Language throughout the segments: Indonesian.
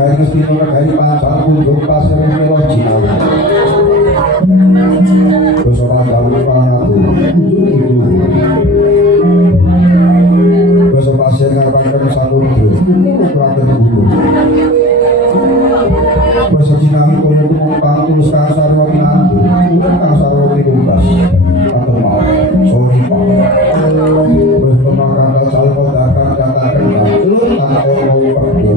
negari mesti negari panjang kunjung pasir mewah Cina. Dosa panjang panatu itu. Dosa pasir ngapain satu itu. Keraton bulu. Dosa Cina itu menumpang tulus kasar wakinandu. Kasar wakinumbas. Atau mau. Sorry pak. Dosa makan dasar kodakan kata kena. Lu tak mau pergi.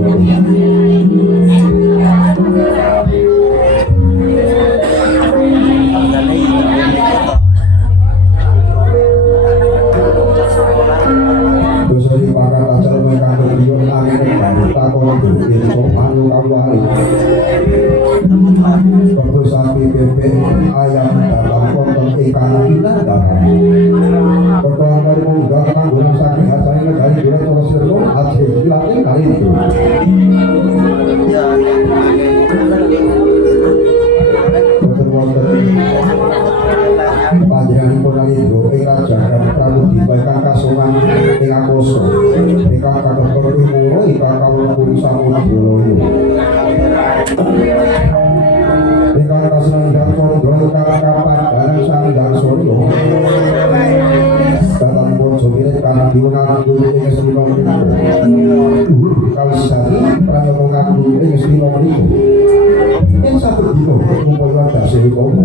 Dosa di pakar acal mereka berdua angin baru takon itu anu kawali. Waktu sapi bebek ayam dalam potong ikan kita dalam. Potong dari munggah tanggung sakit hasilnya dari dua terus itu hasil dilatih kali itu. Panjenenganipun alindra ing Rajagat Prabu dibaikan kasungan ing Akoso ingkang kadhokter timuro ingkang kawulung Samudrolaya ingkang kasenengan Candra ingkang kapadhanan Sanghyang Surya datanipun jogiret kang diwunangku ing Srina menika kalisari pranata nganggo ing Srina menika ing saben dina upaya dasih kono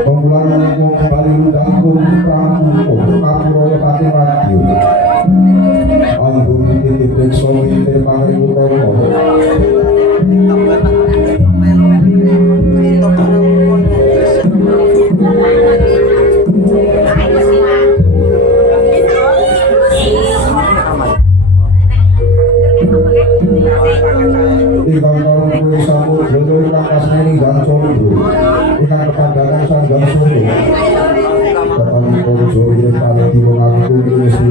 Pembulan wong Bali dangkung pramuka kapura pati radio anggung titip rekso winter pangriku romo ingkang karung kuwi samudra ingkang kasneni Gancandra ingkang kepandangan Sanghyang Surya bapanipun joyo pati mengaku Gusti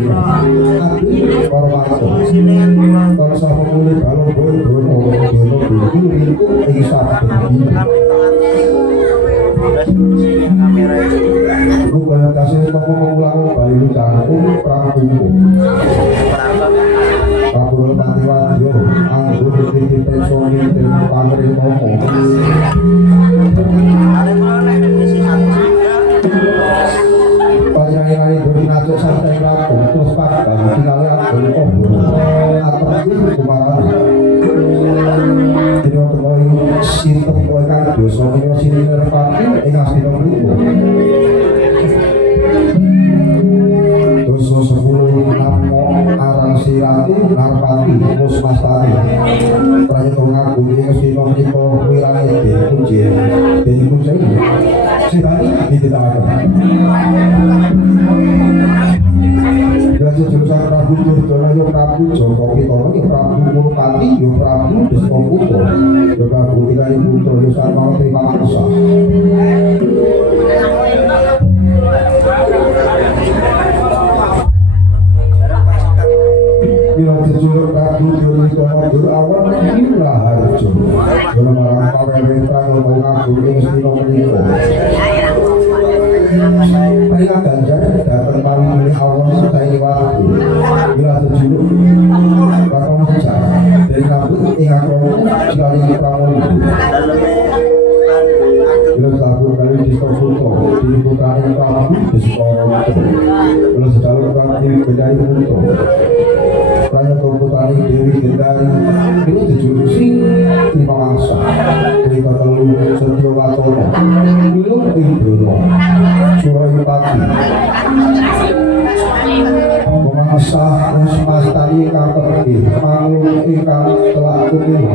Parwata tansah pemulih balung brono dono bumi ing saben dina Upaya kasih toko mengulang Bali dangkung pramuka Kapura pati wadya anggur titip rekso winter pangriku Panjenengan dadi ngajak santai laku terus padang tinggal anggur obor atraksi kumaran dina tengoi sinten kowe kang dosa menika sininer pati ing astina mriku dosa 10 namo arang siratu narpati musmastani prayata ngaku ing astina mriku wirange dipunjir den kunci sirani dititakaken Raja Jurusan Prabu Durjana ya Prabu Joko Pitana ya Prabu Murpati ya Prabu Despoputra ya Prabu Tirani Putra ya Sarmana Trimangsa Bila dijulur Prabu Durjana Durawan Raharjo Guna marang pawewentan ngomong aku ing Srina menika Pria ganjar datang paling awal setai waktu bila terjuluk bakal mencar dari kabut ingat romo sekali pramono bila sabun kali distoputo di putranya Prabu Despoputra bila sejalur Prabu Gendari Putra Pranya Putrani Dewi Gendari bila terjuluk sing lima mangsa dari Telu Setyo Watono bila Indrono Suraya Pati Pemasah Musmastani ingkang pergi mangun ingkang telah kuning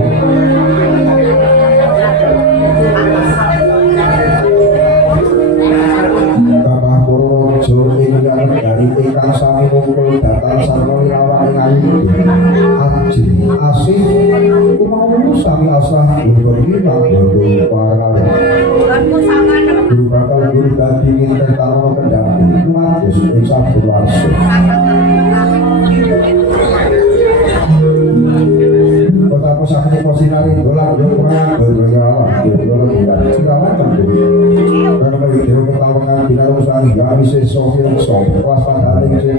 Kapah Purworejo ingkang dari ingkang sami mungkul datang sarwa lawan ing ayu aji asih kumau sami asah berbagi mabodo parang guru bakal guru dadi minten tarono kendhati matus ing saben warsa kota pusakane posinari dolan yo kurang beryalah yo kirawan karena bagi dewa ketawangan binaru sang gawi sesofil sok waspadane sing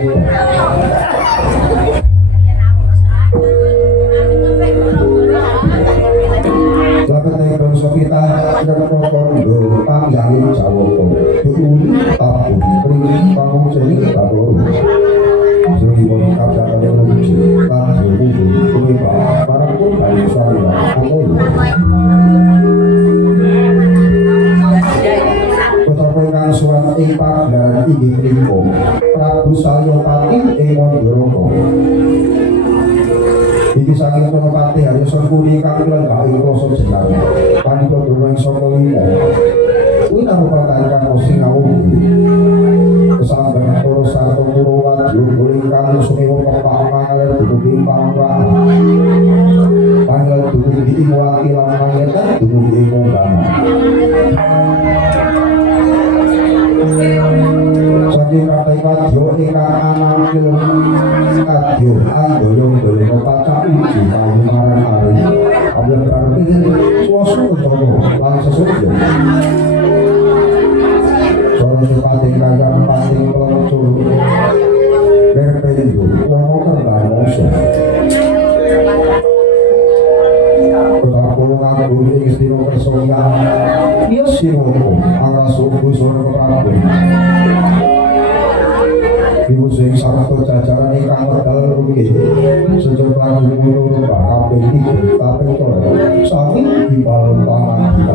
iki saking Senopati Haryo Sengkuni kang lenggah ing rasa jenar panika durung saka limo kuwi nang pertanyaan kang sing ngawung kesambang terus sarta Kurawa diungguling kang sumewa pepak mangaler dumugi pangkat panggil dumugi ing wakilan mangetan dumugi ing mungkana saking kathah kadya ingkang anakil kadya andoyo-ndoyo pacak uji kayu marang-marang ambil berarti suasana utama lan sesudya Senopati kagak pating pelencur berpelindo lomo terbang mongso Ketapulang agung ing stiro persongga iya siroko angraso busur keprabun ibu sing sarto jajaran ingkang wedal rugi sejak lagu mundur kabeh iki tapi tol saking dibal tangan kita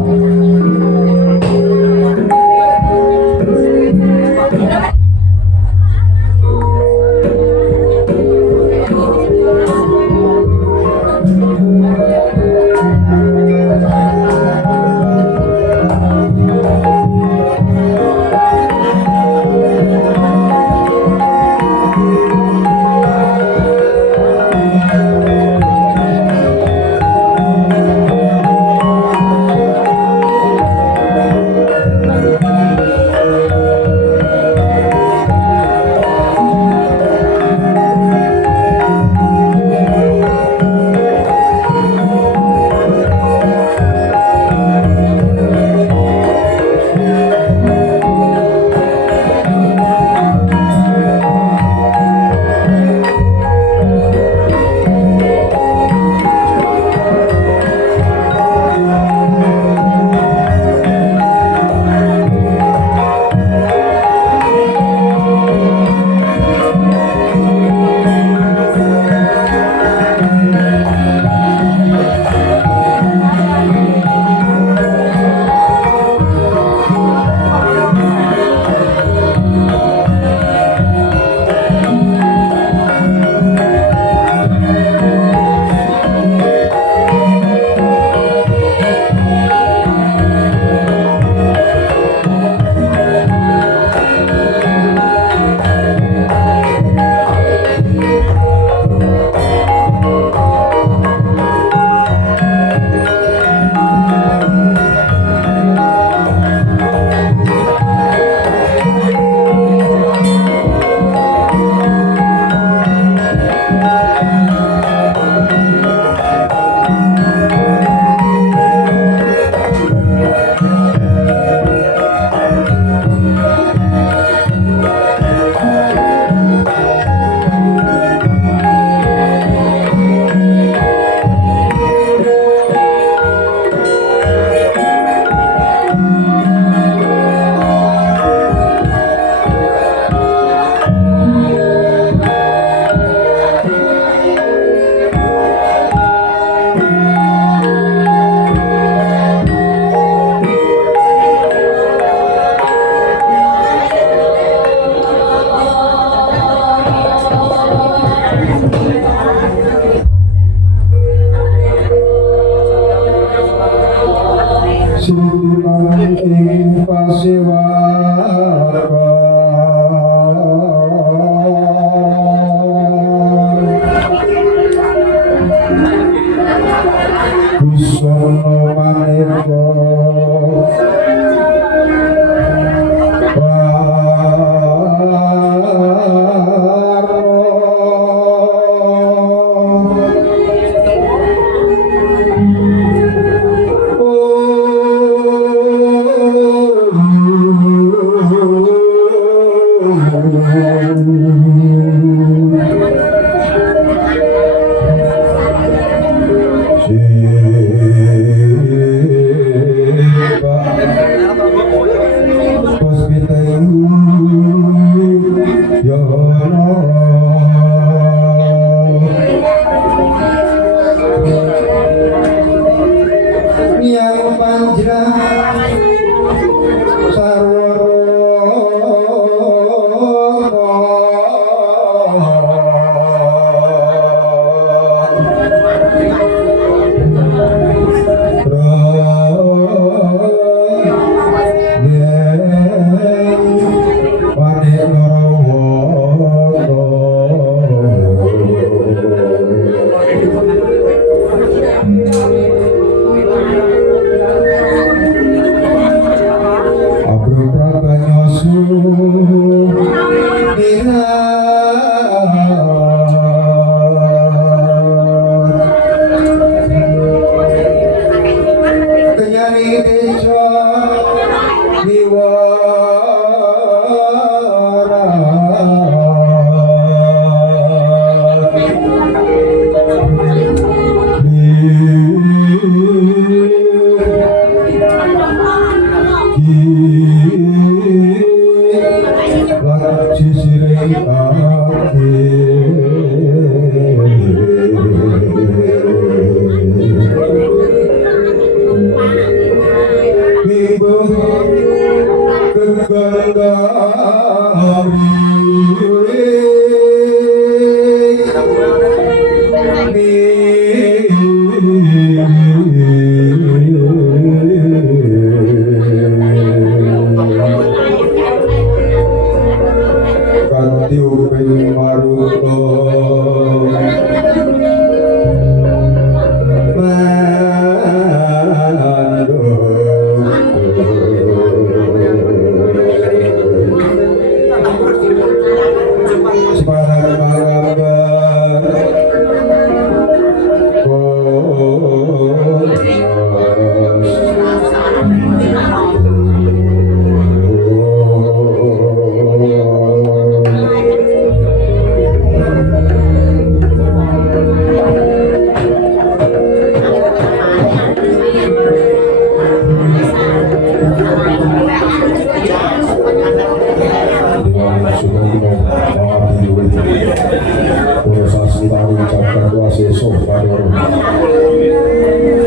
sesuk padha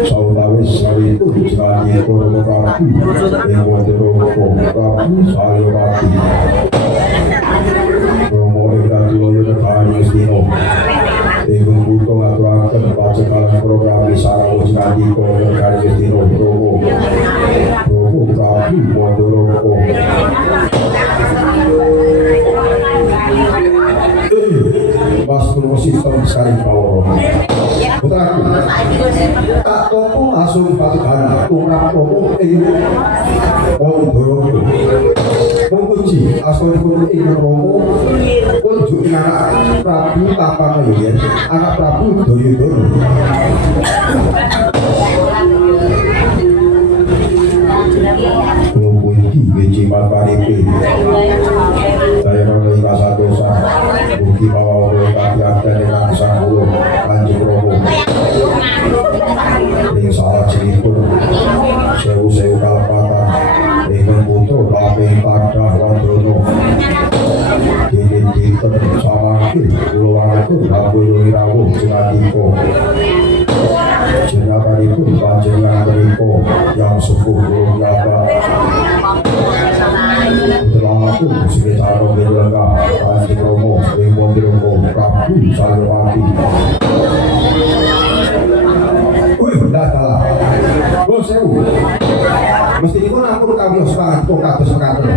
sautawis sawitu jenenge Para Prabu ing Wondoro Prabu Salyawati Romo ingkang kula yekani Astina ingkang putra ngaturaken pacekalan para prabu sareng ngandika kali Astina Romo Prabu Wondoro Mas Purwo Sistem Saring Paworo putraku tak topo asung patuhan tumrap Romo ing Wondoro mengkunci asal-usul ing Romo unjuk anak Prabu Tapangayoyan anak Prabu Duryodana Romo iki nggih paripe saya melalui masa dosa bukti bahwa oleh kakiatan dengan kesanggulan lanjut Romo yang salah cerita sewu-sewu kalepatan dengan putra lapeng kadah Wadrono didin-didin samakin keluarga Nabulu Irawu Jenadiko jenabah itu panjenengan Riko yang sepuh belum nyata Selamatku sekitar Lembaga Panji Romo ing Wondoro Prabu Salyawati. Wih, dalah. Bos sewu. Mesti niku ampun kawiyos kok kados mekaten.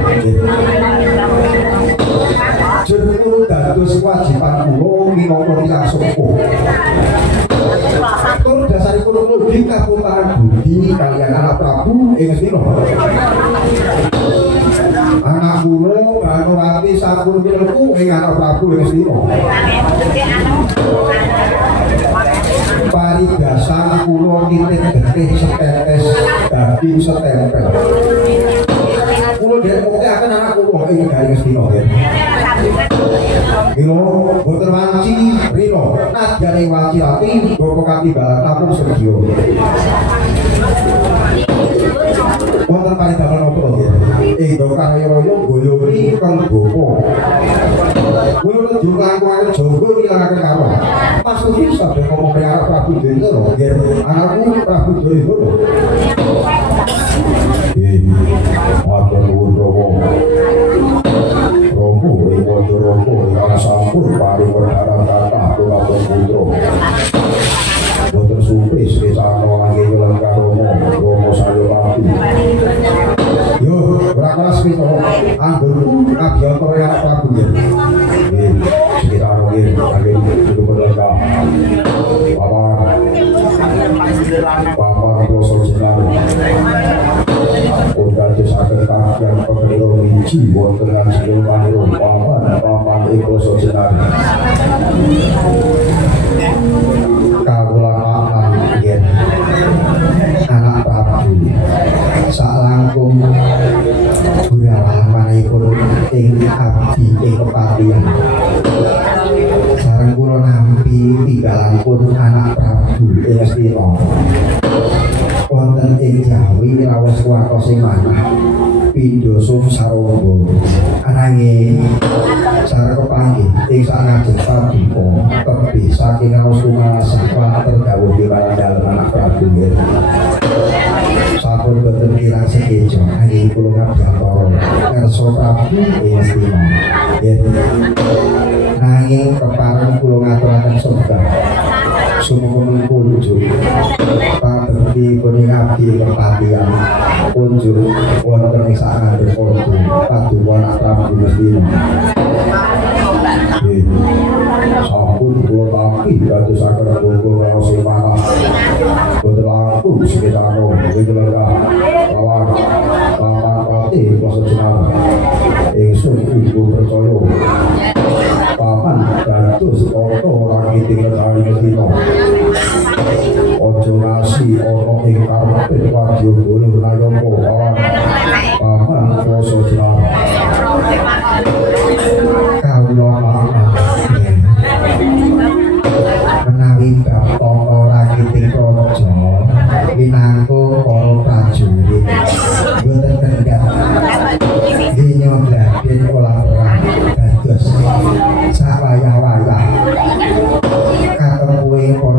Jenengan dados kewajiban kula minangka tiyang sepuh. Tur dasaripun logika kaputaran budi kaliyan anak Prabu ing Astina. Anak kula Banowati sampun milku ing anak Prabu ing Astina. Parigasan kula titik getih setetes daging setempel. Kula dherek muktekaken anak kula ing negari Astina. Rino, boten wanci, Rino, nadyan ing wanci ati, Bapak Katibalan namung sedya. Wonten paridamel napa to nggih? Ing Bapak Raya-raya Boyobri kang Bapa. Kula nedhi langkung Jawa ngilangaken karo. Pas kuwi sabda ngomong pengarap Prabu Duryodana, nggih, anakku Prabu Duryodana. Matur nuwun Romo. Romo ing Wondoro ingkang sampun paring wedharan kathah kulawarga putra. Boten supe sekecana anggen Lembaga Romo Salyawati. Yo, ora kelas pito anggonku kabiyantara anak Prabu yen. Nggih, sekitar nggih anggen Lembaga. Bapak Kloso Jenar. Undang saged kagian pengrelo winci wonten kanjeng Paniro paman Kloso Jenar. Kawula yen anak Prabu salangkung burawan manipun ing abdi ing kepatihan. Sareng kula nampi tinggalanipun anak Prabu ing Astina. Wonten ing Jawi raos kuwatosing manah pindha sum sarwa ananging sareng kepanggih ing sanajeng paduka tebih saking raos kumalasah klater dawuh wirang dalem anak Prabu sampun boten kirang sekeja anging kula ngabiyantara kersa Prabu ing Astina nanging kepareng kula ngaturaken sembah sumuwun kunjuk pabekti puning abdi kepatihan kunjuk wonten ing sakandheng podo paduka anak Prabu Astina. Sampun kula tampi dadosaken bogo raos ing manah boten langkung sekitar Lembaga lawan Pati Kloso Jenar. Ingsun uga percaya paman dados tata rakiting negari Astina. Ojo nasi ana ing karepe wadyabala nayapa lawan paman Kloso Jenar. Kawula menawi bab tata rakiting praja minangka para prajurit boten kendhat nyobladen olah perang dados sawayah-wayah katempuhe para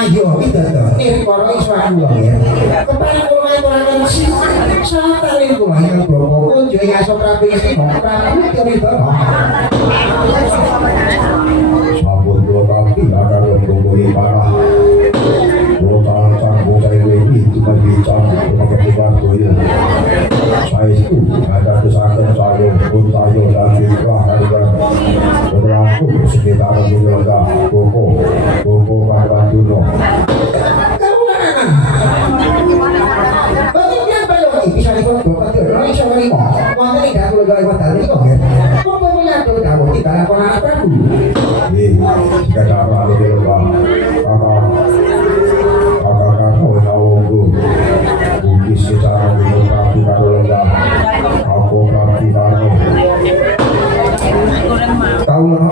ayo kita nih para Islam ya kepada kulai orang sih santai nih kulai yang berpokok jadi asal rapi sih rapi dari bawah sabun dua kaki akan berkumpul parah dua tangan bocah ini cuma bicara pakai batu ya saya itu ada kesakitan saya pun saya dan fitrah harga berlaku sekitar juga koko pada duno kamu anak bagaimana bayi bisa dibuat bapak orang Islam ini mana nih dah kalau gak lewat dari kok ya kok bagaimana tuh dah mau kita lakukan apa dulu jika cara lebih lebar kakak tahu bukti secara demokrasi kalau lebar aku prabu karo tahu lah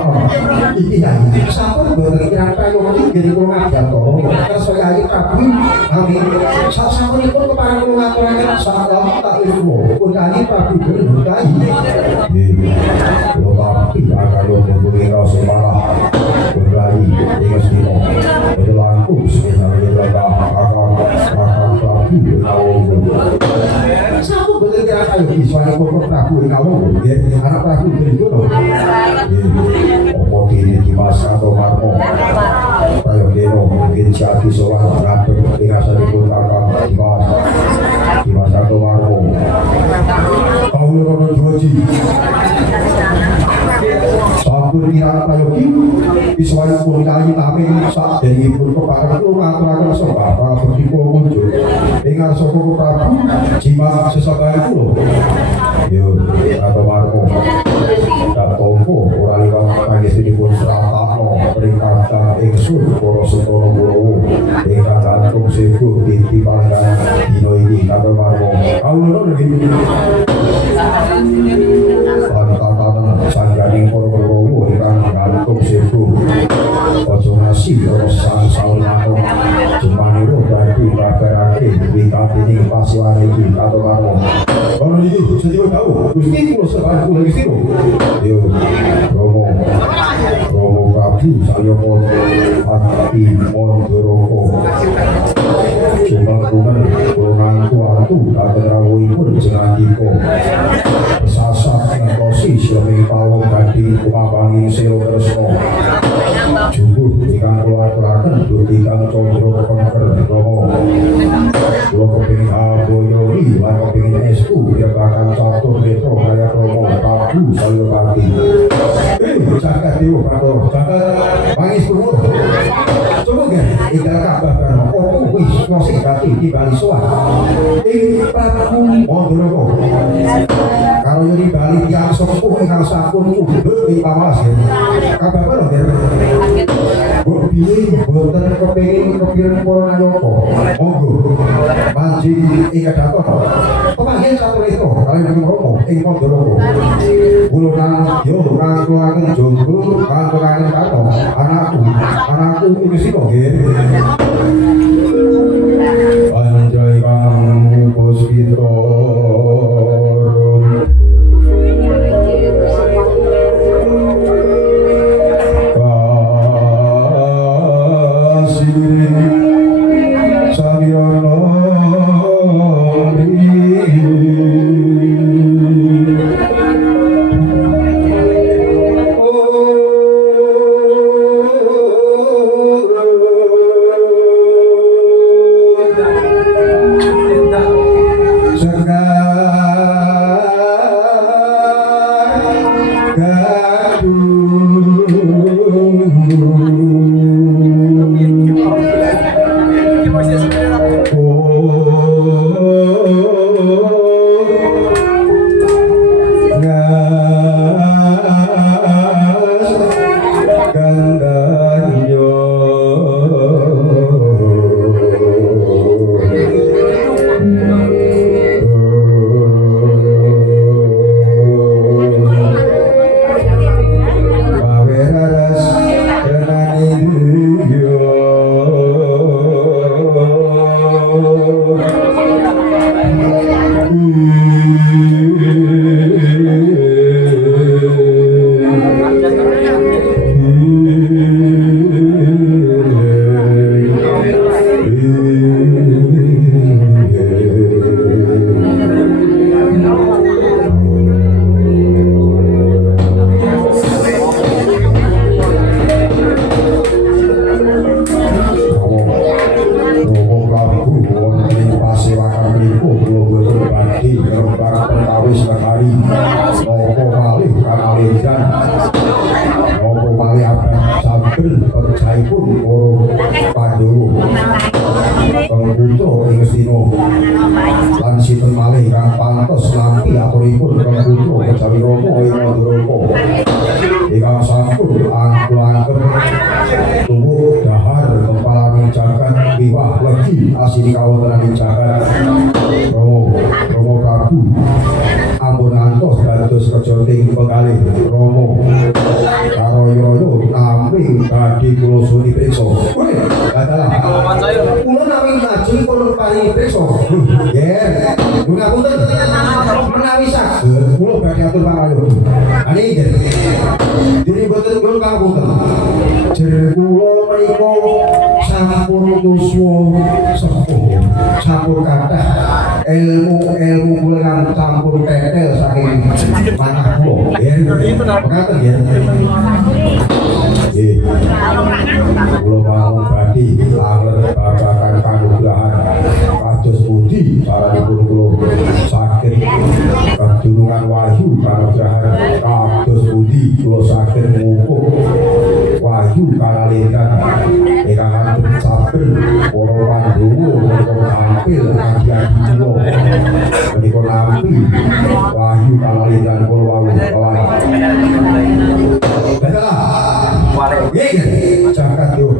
iya siapa berpikiran kayu jadi kurang ajar toh kalau saya aja tapi amin sama ini pun kepada kurang aturan salah tak ilmu pun tadi tapi berbukai tetapi akan memberi kau semalah berlari dengan sino berlaku sebenarnya lebar akan prabu kau siapa berpikiran kayu misalnya pun prabu kau anak prabu itu loh opo dini di masa atau marmo kaya deno mungkin jati seorang ngadep ingasanipun kakak di masa atau marmo kau lerono joji sampun kirang prayogi iswanipun kayi taming sak denipun keparang lunga-lunga sebab berdipo muncul ingasoko prabu jimat sesabayan kulo yo atau marmo tak tompo orang yang kagis dipun seratakno peringkatan ingsun para setono Kurawa ingkang gantung sewu titi panggan dino iki kata marmo kawula niki tatanan sangganing para Kurawa ingkang gantung sewu aja nasi terus sang-sang nako jumaniro dadi babarake wikatining pasuwan iki kata marmo kalau niki sedaya tahu Gusti kula sebagai kula iki yo Romo Prabu Salyomo Ati Mondoroko Cuma-cuman Kulongantu-antu Datang rawuhipun jenandiko Pesasat ngertosi Silemi pawong Gadi Kumabangi Selo Kresno Jumbuh Ikan kula-kulaken Ikan Condro Kepengker Romo Kula kepingin Aboyori Lan kepingin Esku Ya bahkan Catur Metro Kaya Romo Prabu Salyopati jagat dewa prato jagat pangis purwo coba kan ikan kabar kan opo wis wasi dati di Bali soa Prabu Mondoroko kalau yang di Bali yang sepuh ingkang sampun nyumbut ing pawas ya kabar apa lho mbok pilih boten kepengin kepiren para nayaka monggo manjing ing kadhaton pemanggilan satu itu kalian yang Romo ing Mondoroko kula nang yo nang jomblo kangen karo anakku iki sing nggih anjay kang puspito saben percaipun para Pandhawa pengbuto ing Astina lan sinten malih kang pantes nampi aturipun kang putra kejawi Rama ing Madraka ingkang sampun angkulaken tuwuh dahar kepalaning jagat wiwah legi asini kawontenaning jagat Rama Prabu ampun ngantos dados kejoting penggalih Rama Karaya naming badhe kula suni priksa. Adalah kula naming lajeng pun paring priksa. Nggih. Ngapunten menawi saged kula badhe atur pangayun. Ani nggih. Dene boten kula ngapunten. Jer kula menika sampun yuswa sepuh. Sampun kathah ilmu kula kang sampun tetel saking manah kula. Nggih. Mekaten nggih. Nggih. Kula mau badhe angler babagan kanugrahan kados pundi caranipun kula saged kadunungan wahyu kanugrahan kados pundi kula saged ngupuk wahyu kalalingan ingkang ampun saben para Pandhawa menika tampil adi-adi kula menika nampi wahyu kalalingan kula wau. Jagat Dewa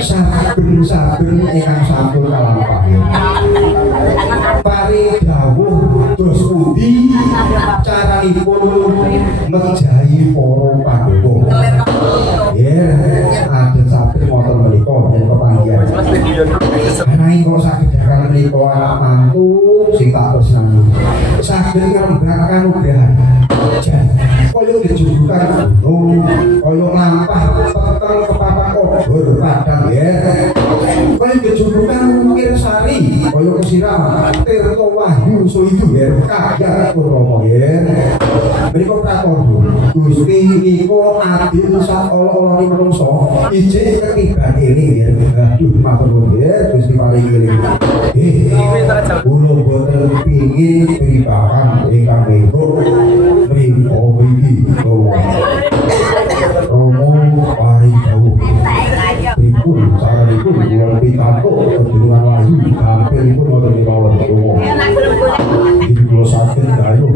saben-saben ingkang sampun kalampahi pari dawuh dos pundi caranipun mejahi para Pandhawa. Aden saben wonten menika yen pepanggihan anaing kok saged dakal menika anak mantu sing tak tresnani saged ngrembak kanugrahan kaya dijujukan gunung kaya lampah peteng kepapak obor padang kaya dijujukan Kirsari kaya kesiraman Tirta Wahyu Suidu kaya Rama menika pratandha Gusti nika adil sak ala-alane manungsa ijik ketiban eling aduh matur nuwun Gusti paling eling kula boten pingin pribakan ingkang mengko mriko mriki Romo paring dawuh pripun caranipun kula pikantuk kedunungan wahyu tampilipun wonten ing Romo iki kula saged gayuh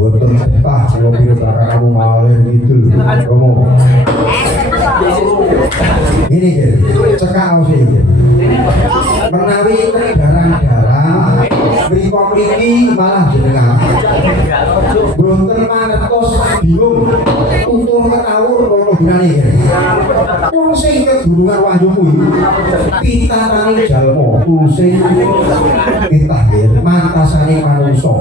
boten betah kula pirakaken namung malih ngidul Romo ini cekak awase menawi darah-darah mriki malah jenengan boten mangertos bingung tutur ketawur rono gunane wong sing kedunungan wahyu kuwi pitatane jalma sing pitah mantasane manungsa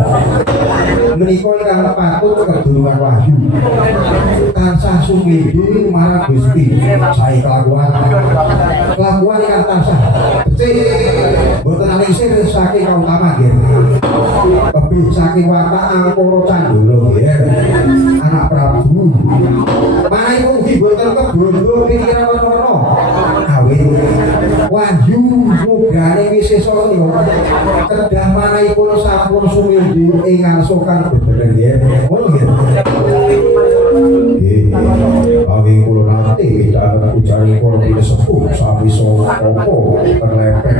menika ingkang patut kedunungan wahyu tansah sumedi marang Gusti sae kelakuan ingkang tansah becik boten alisih saking kautama nggih lebih saking watak angkara candala nggih anak Prabu manahipun ugi boten kebondho pikiran ora awit wahyu mugane wisesa menika kedah manahipun sampun sumedi ing ngasokan bener nggih ngono nggih awing kula nate kita ucari para sepuh sami sapa terlepek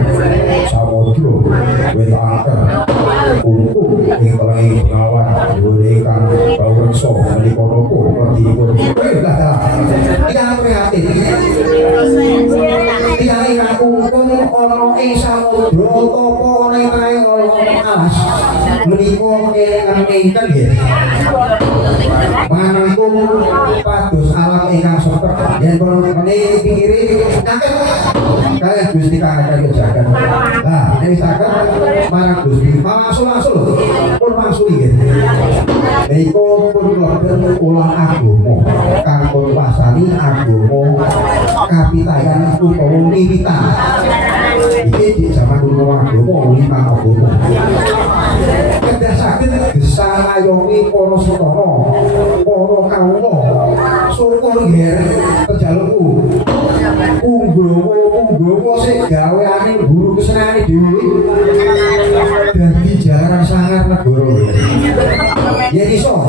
samodra wit angker kumpul ing pelangi pengawan dhuwure kang bawreksa menika napa ngertinipun tiyang prihatin tiyang ingkang kumpul ana ing samodra tapa netahe alas menika ngenten nggih manungkum pados alam ingkang setek yen mene pikiri akeh kaya Gusti kang kaya jagat lah nek saged marang Gusti masul-masul pun masul nggih menika pun klebet ulah agama kang pun wasani agama kapitayan utawa wiwitan iki di zaman kuno agama lima agama kedah saged gesang ayomi para setara para kawula syukur nggih kejalukku Unggowo sik gaweane guru kesenane dhewe dadi jaran sangar negara yen iso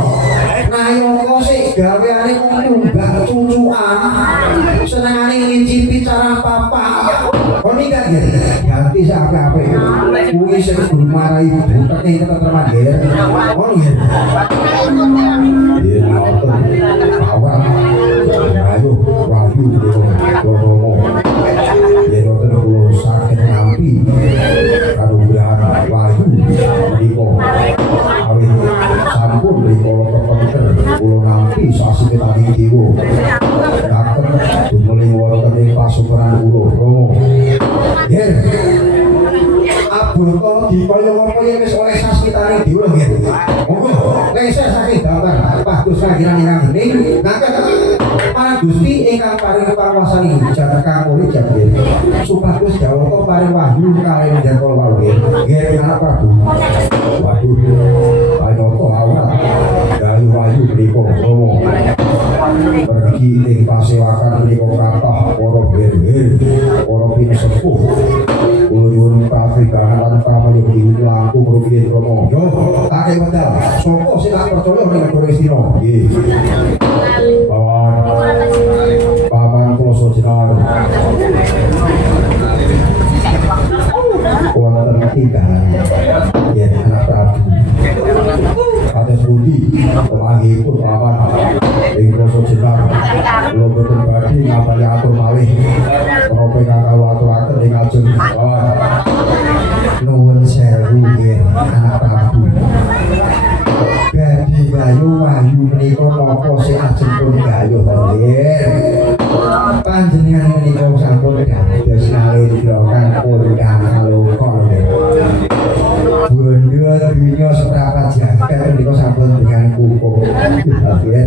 nayaka sik gaweane munggah nggih. Ganti sak-ape. Kuwi sing kudu marai buteke ketentraman nggih. Oh nggih. Yen ngoten bawah. Ayo wahyu Romo. Yen ngoten kula saged nampi karugian wahyu menika. Awit sampun menika kepenter kula nampi sasi ketami dewa. Daken dumeli wonten ing pasukeran kula Romo. Nggih. Abul kok dikaya-kaya wis oleh sasmitane dewa nggih. Monggo leser saking daftar pados kagiran ingkang dening nangkep para Gusti ingkang paring pawasan jagat kapuri jagat supados jawata paring wahyu kaliyan jangka wau nggih anak Prabu. Waduh ayoto awrat gayu wahyu menika Romo pergi ing pasewakan menika kathah para ger-ger para pinesepuh kula nyuwun patrigahan lan pramayugi langkung rumiyin Romo. Yo akeh wedal sapa sing tak percaya ning negara Istina nggih paman kula sojenar wonten timbangan yen anak Prabu kados pundi pemangihipun paman ing kula sojenar kula boten badhe ngabari atur malih menapa ingkang kula aturaken ing ajeng nuwun sewu nggih anak Prabu. Badhe gayu wahyu menika napa sing ajeng pun gayu nggih. Panjenengan menika sampun dados nalendra kang kaloka nggih. Bondo dunya seprapat jagat menika sampun dengan kukuh. Nggih.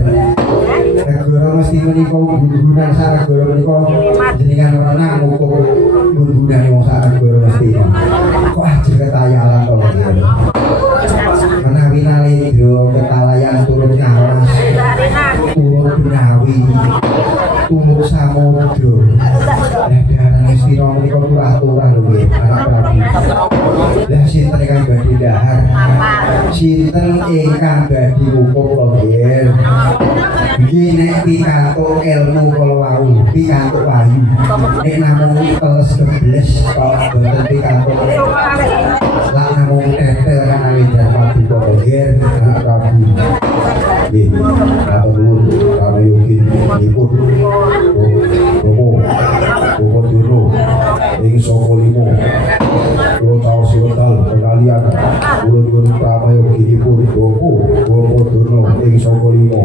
Negara mesti menika guru-gurunan sak negara menika jenengan renang ngukuh guru-gurune wong sak negara mesti. Kok ajeng ketayalan to nggih. Menawi nalendra ketalayan turut ngawas turut benawi tumuk samudra daharan Istina menika turah-turah lho nggih anak Prabu. Lah sinten ingkang badhe dahar sinten ingkang badhe ngukuh to nggih. Nggih nek pikantuk ilmu kala wau pikantuk wahyu nek namung teles kebles kok boten pikantuk lan namung tetel kan awidar mati kok nggih anak Prabu. Nggih matur nuwun pramayugi dipun Romo Durno ing saka limo kula taos wedal kaliyan kula nyuwun pramayugi dipun Romo Durno ing saka limo.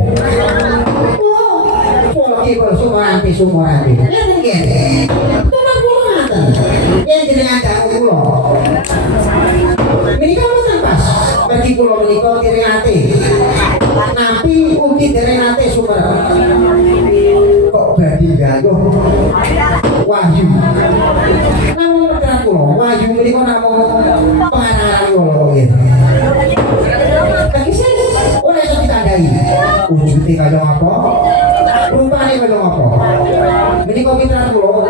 Kula sumranti nggih. Kula ngaten. Yen jenengan dangu kula. Menika mboten pas. Bagi kula menika tiring ati. Nampi ugi dereng ati sumer. Kok badhe gayuh wahyu. Namung pedang kula, wahyu menika namung pangaran kula nggih. Kaki sing ora iso ditandai. Wujude kaya apa? Rupane kaya apa? Menika pitran kula.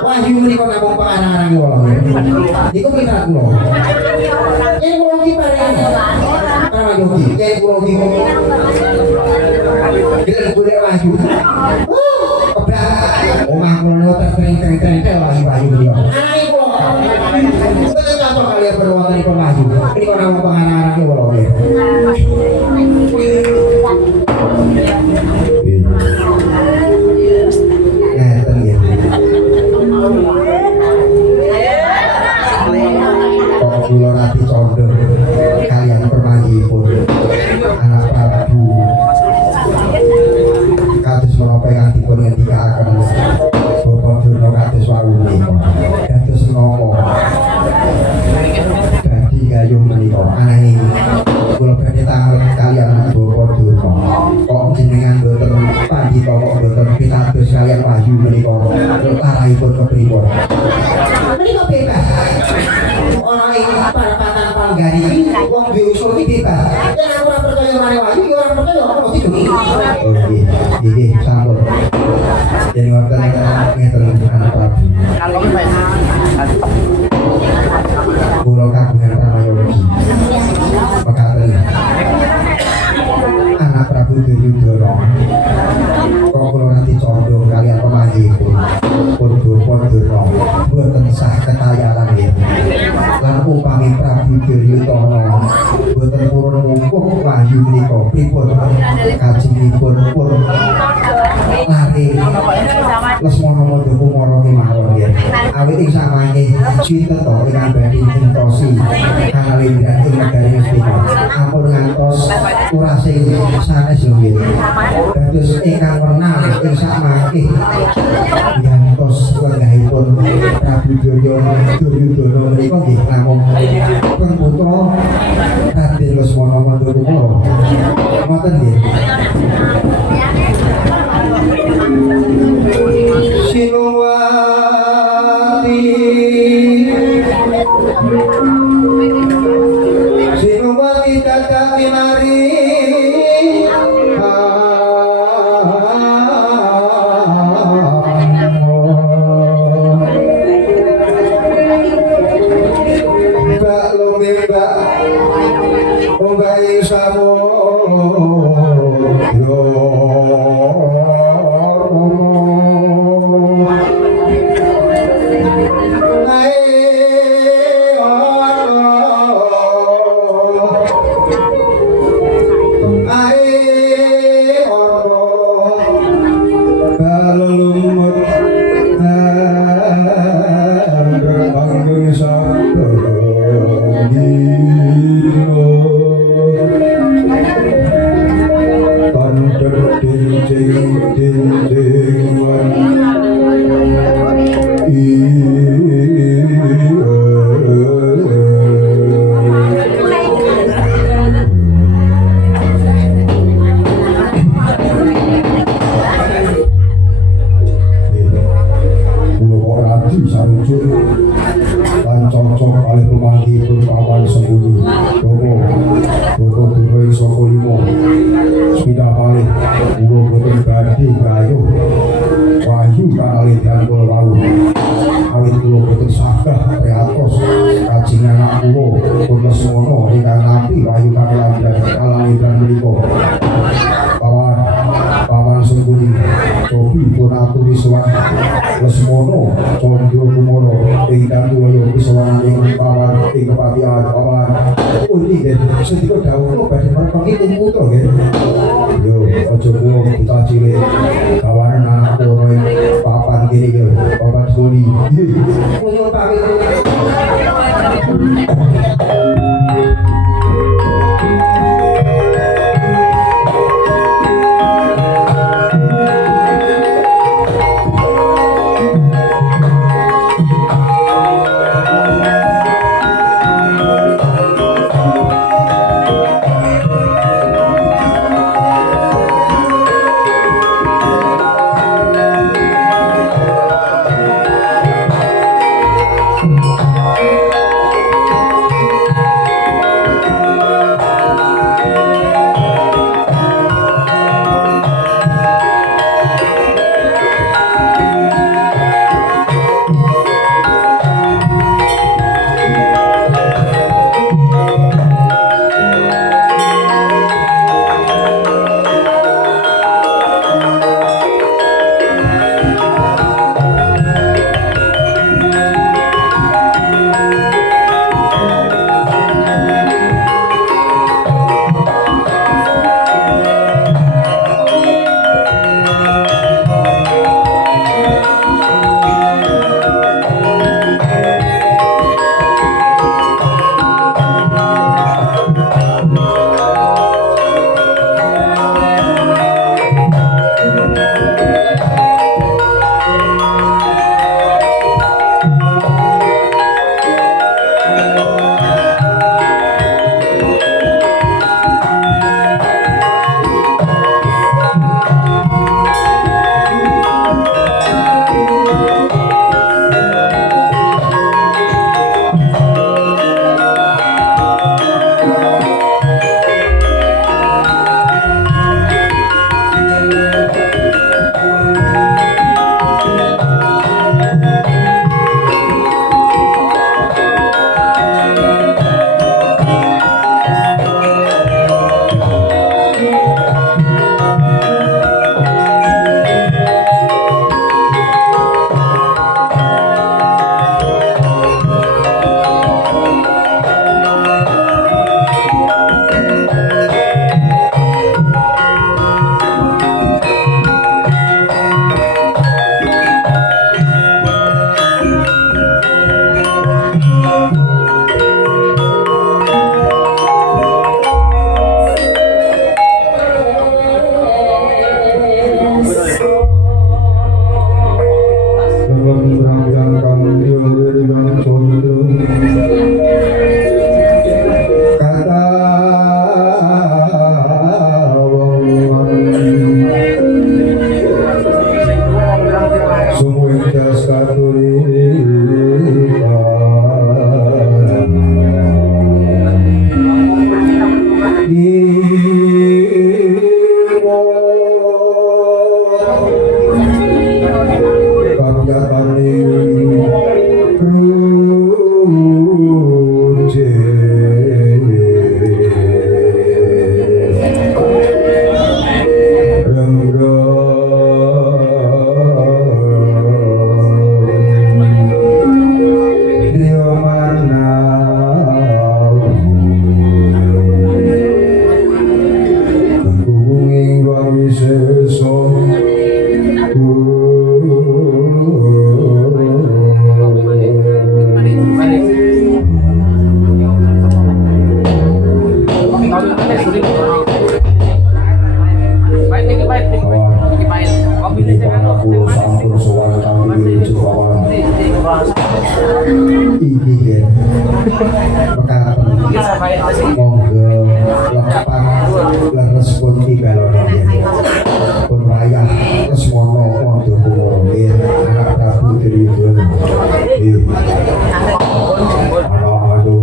Wahyu menika namung pangaran kula. Niku pitran kula. Yen kula iki paring pramayugi, yen kula iki gelem golek wahyu. Kebak omah kula niku tertring-tring wahyu menika. Anake kula. Betul apa kalian berwontenipun wahyu? Menika namung pangaran kula nggih. Kula Rati Condong kalian permanggihipun anak Prabu kados menapa ingkang dipun ngendikaaken Bapak Durna kados wau menika dados menapa badhe gayuh menika ananging kula badhe tanggel kalian Bapak Durna kok jenengan boten pandhita kok boten pitados kalian wahyu menika tarahipun kepripun menika bebas ana ing parapatan panggari wong diusul iki bebas yen ora percaya marang wahyu ya ora percaya kok didungi. Nggih sampun jadi wonten ngeten anak Prabu kula kagungan pramayugi mekaten anak Prabu Duryudana kok kula Rati Condong kalian pemanggihipun pun Durna boten menika pripun kajengipun pun lari Lesmana Madyakumara kemawon nggih. Awit ing samangke cinta to ingkang badhe ngentosi kanalendran ing negari Ngastina. Ampun ngantos urasing sanes lho nggih. Dados ingkang wenang ing samangke ngantos lenggahipun Prabu Duryudana menika nggih namung putra Raden Lesmana Madyakumara. Ngoten nggih. Sinowati Sinowati dadak tinari Mbak Lumbe Mbak Mbak Isamo Lesmana Madyakumara ingkang tuwaya pisawanan ing pawan ing kepatihan pawan. Oh iki nggih sedika dawuh badhe merpati ing putra nggih. Yo aja kulo kita cilik kawanan anak loro ing papan kene nggih. Papan Soli. Nggih. Kulo pamit.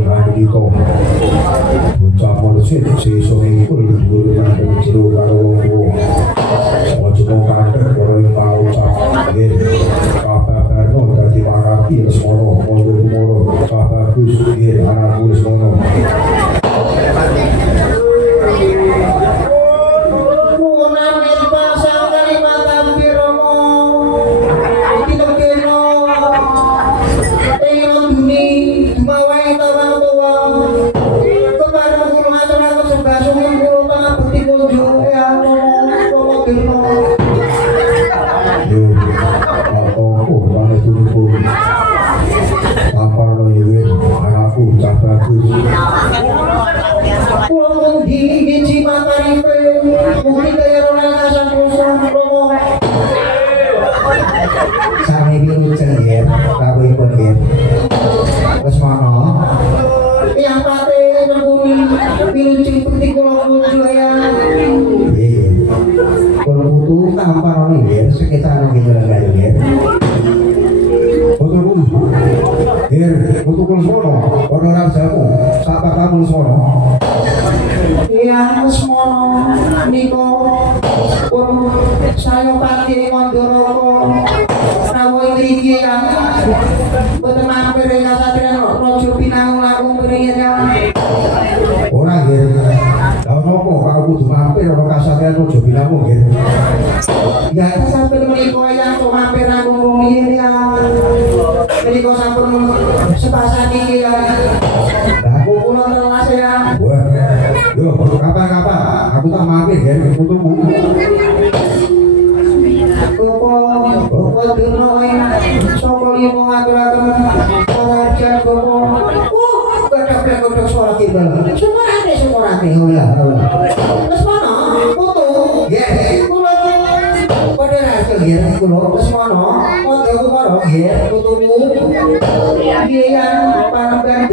anak dito. Bocah polisi sesuk iku dhuwur nang jero karo wong. Ojo kandhek karo ing paucap. Nggih. Kabarno dadi marati semono, mono bagus nggih anakku semono. Ya sampai menikah yang kau mampir aku ngomongin ya menikah sampai sepasang ini ya aku pulang terlas ya yo kapan-kapan aku tak mampir ya kutumu Koko dino soko limo ngaturaken pengajian koko godhok suara timbal suara oh ya terus mana foto ya pada hasil ya kulo terus mana foto aku mana ya fotomu dia yang pangan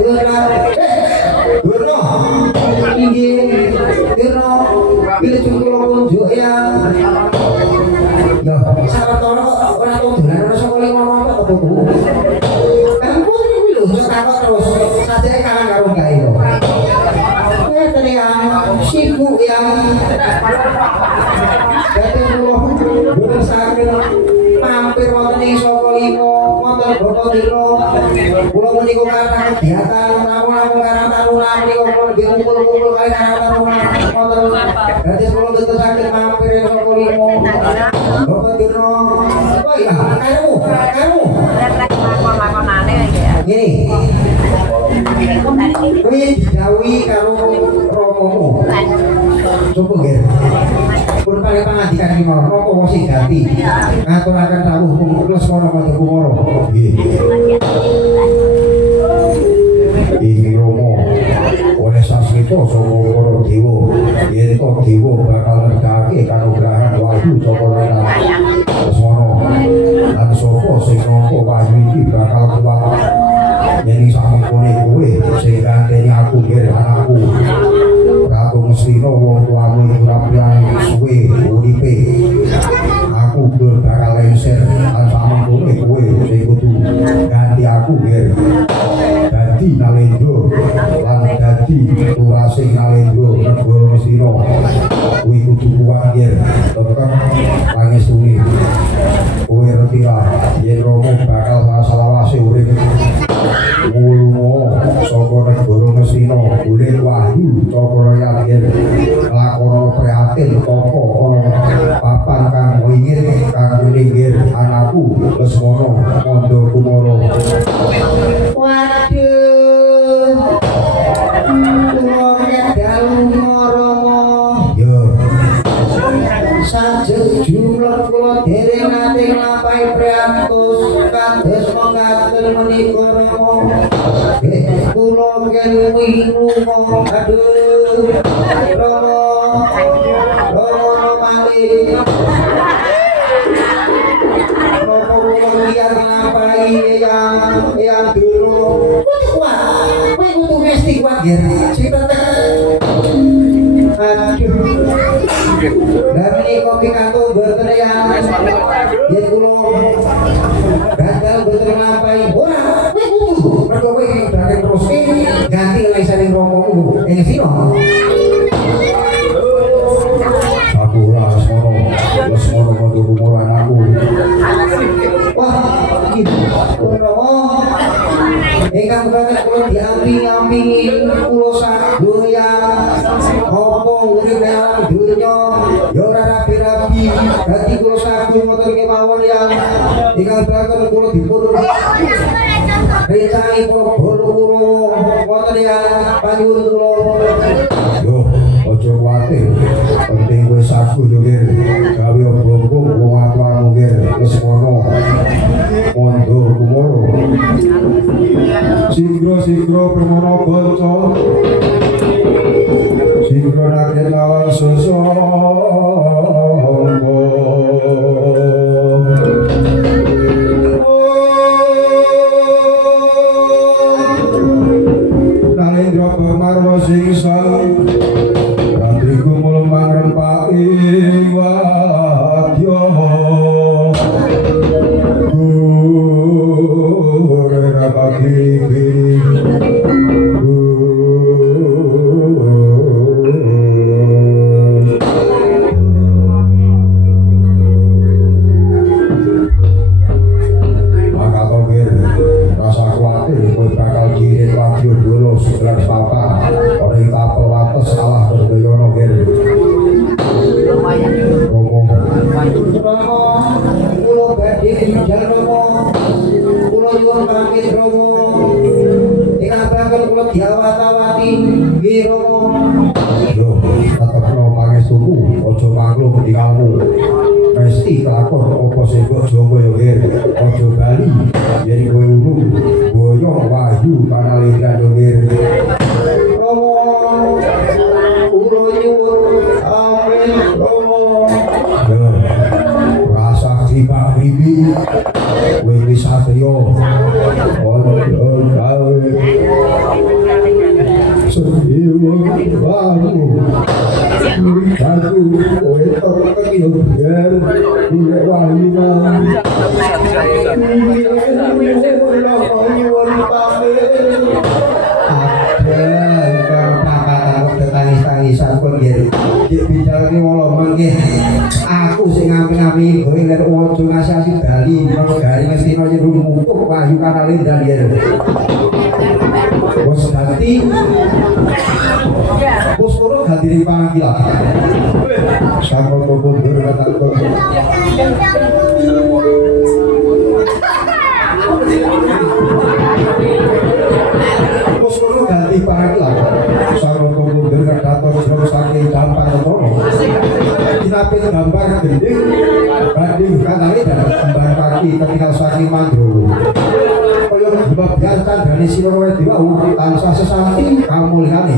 Durno tinggi Durno bila cukup kunjuk ya sahabat orang tahu dengan orang sekolah ngomong apa foto kan putri dulu sekarang terus saja kangen karo gawe sibuk yang jadi belum sakit mampir wonten ing saka limo wonten Bapak Dino kula menika karena kegiatan namun karena taruna menika kula ngumpul-ngumpul kali karena taruna wonten dadi kula betul sakit mampir ing saka limo Bapak Dino oh iya kamu gini kuwi didhawuhi karo romomu coba nggih pun paling pangandikan iki mau romo sing ganti ngaturaken rawuh terus mono kaya kumara nggih iki romo oleh sasmita saka para dewa yen to dewa bakal ngedake kanugrahan wahyu saka lan terus mono lan sapa sing nampa wahyu iki bakal kuat jadi samangkone kowe sing ganteni aku nggih anakku Ratu Mestina wong tuamu iku rapian suwe uripe aku bakal lengser lan samangkone kowe sing kudu ganti aku nggih dadi Nalendra lan dadi turasing Nalendra negara Mestina kuwi kudu kuat nggih tetep pangestune kowe ngerti yen Romo bakal salawase urip Mulmo saka negara Mestina golek wahyu saka rakyat yen lakona prihatin toko ana papan kang wingit kang ninggir anakku Lesmana Kanda Kumara waduh wong dalu Romo yo sajeng jumlah kula dereng nate nglampahi priantos kados mangkaten menika Romo kula ken wingu aduh Romo malih Romo liyan nglampahi yang dulu kuat kowe kudu mesti kuat ya sing aduh dan ini kopi kantung berteriak ya kulo gagal betul ngapa umur anakku. Wah, gitu. Romo, ingkang banget kula diamping-ampingi kula sadoyan. Apa urip alam donya ya ora rapi-rapi. Dadi kula sagung ngoten kemawon yang ingkang banget kula dipun rencanaipun bolo kula wonten yang panyuwun kula. Yo, ojo kuwatir. Penting kowe sagu yo Ger. Gawe obo-obo wong atuamu Ger. Wis ngono. Mondo kumoro. Sigro permono kanca. Sigro naken lawan sesongko. Nalendra pemarwa sing sang Rantri kumul mangrempaki wadya Gurera bagi Maka togir rasa kuatir kowe bakal jirit radio dulu sebelah papa orang tapel wates salah berdoyono Ger. Ngomong Romo, kula badhe pinjal Romo. Kula nyuwun pamit Romo. Ingkang bakal kula diawat-awati nggih Romo. yo tetepno pangestuku ojo maklum di kamu mesti kelakon opo sing kok jowo yo Ger. Ojo bali yen kowe urung boyong wahyu panalendra yo Ger. Romo, kula nyuwun amin Romo. Yo rasa kriba-kribi kowe wis satrio ojo gawe Sehiwang wamu Aku kowe tok kekil Ger Ilek wahina Nyuwun pamit. Ada kang papat tetangis-tangisan pun nggih. Dik bicara ki wala mangke. Aku sing ngampi-ngampi kowe nek ojo ngasih bali nang gari mestina yen rumukuh wahyu kanale ndandir. Wes dadi wis ora hadiri panggilan. Sakon mundur kata Wes ora ganti panggilan. Sakon mundur kata jero saking gampang ngono. Dinapit gambar gending banding kanale dan kembar kaki ketika saking mandro. Kaya mbak biarkan dari sira wedi wau tansah sesanti kamulyane.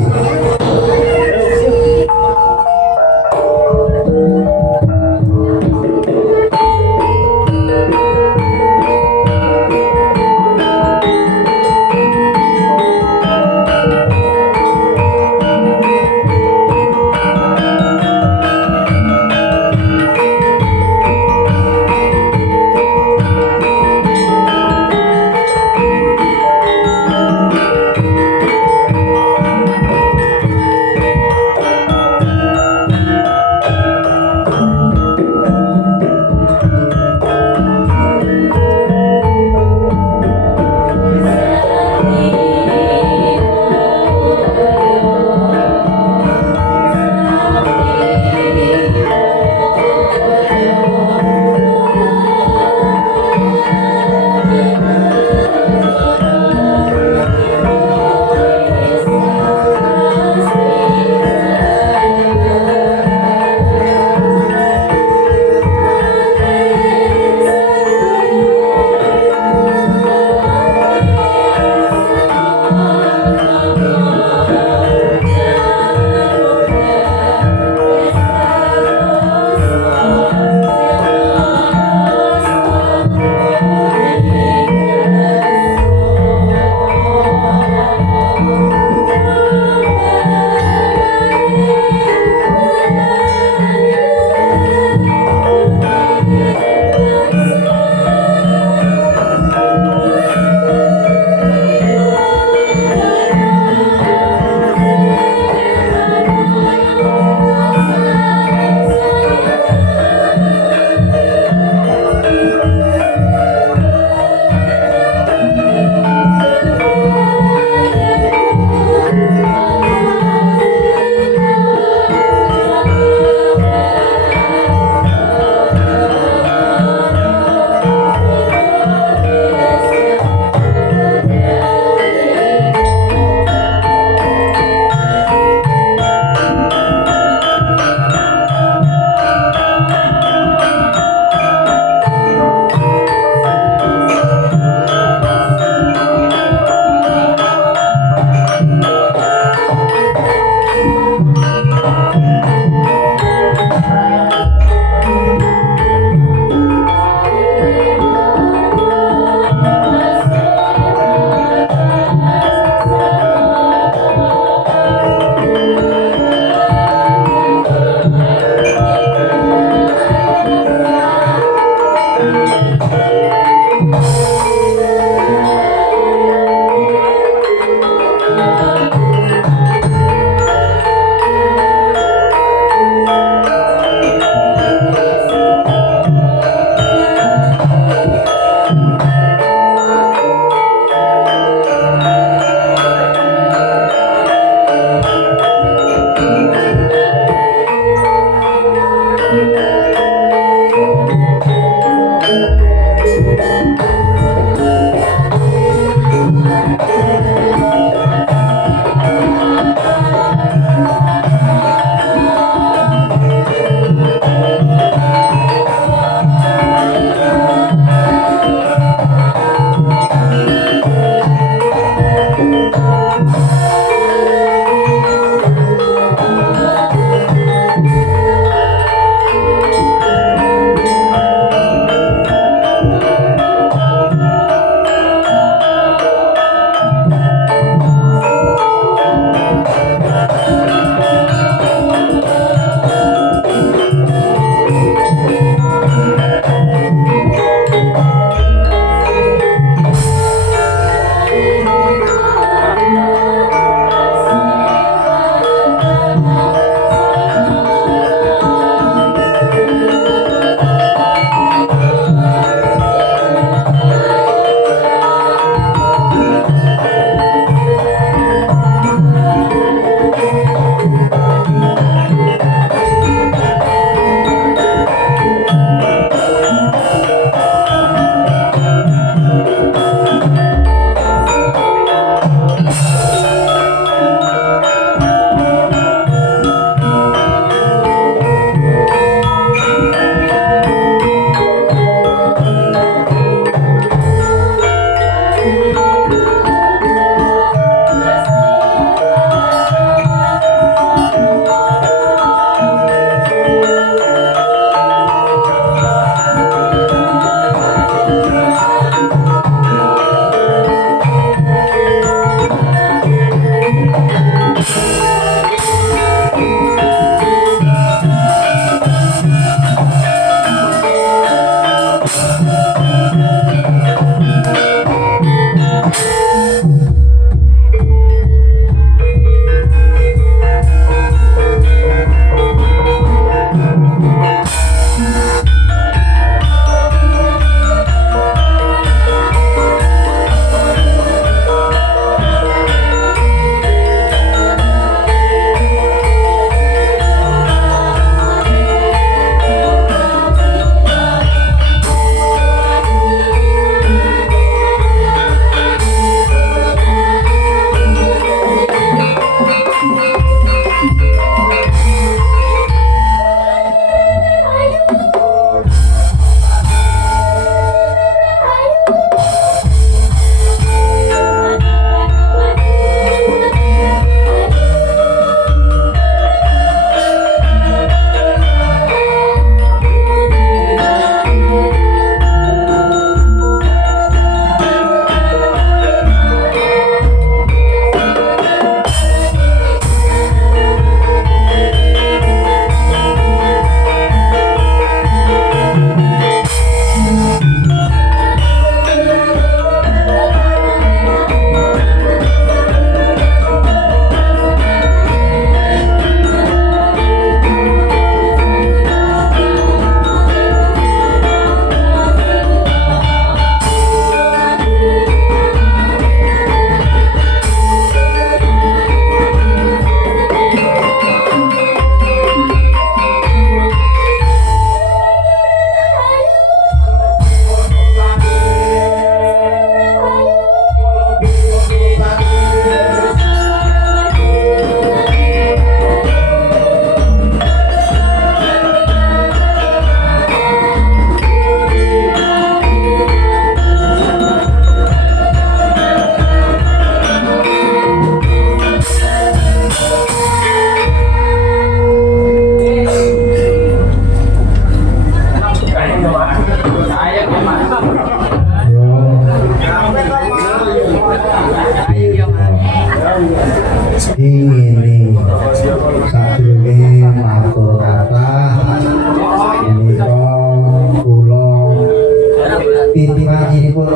titi wajibipun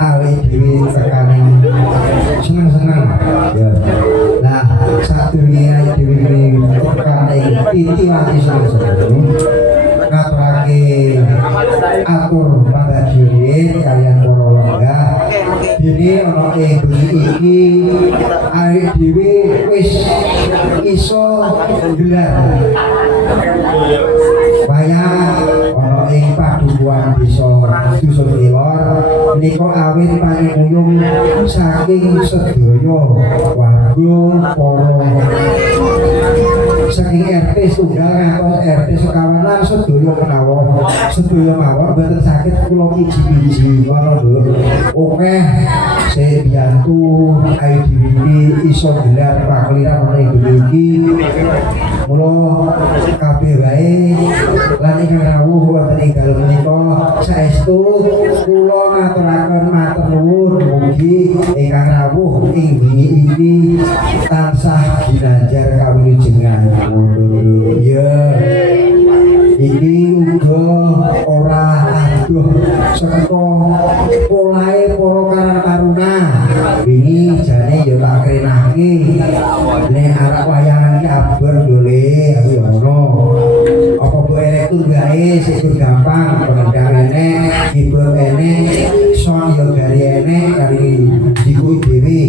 awet dhewe tekaning seneng-seneng ya. Nah, sadurunge awet dhewe tekaning titi wajib seneng-seneng ngaturake atur panggadhewe kaliyan para warga. Dene ana ing bengi iki awet dhewe wis iso gelar wayang ana ing padukuhan desa Dusun Kelor menika awit panyuyung saking sedaya warga para saking RT tunggal ngantos RT sekawanan sedaya mawon boten saged kula iji-iji ngono lho. Oke saya biyantu IDWP iso gelar pakliran ana ing iki mula kabeh wae lan ingkang rawuh wonten ing dalem menika saestu kula ngaturaken matur nuwun mugi ingkang rawuh ing wingi iki tansah ginanjar kawilujengan. Ya iki uga ora adoh saka polahe para karang taruna wingi jane ya tak krenake nek arek wayangan iki abur boleh aku ya ngono apa mbok elek tunggae sik gampang pengendang enek hibur enek son yo gari enek kali diku dhewe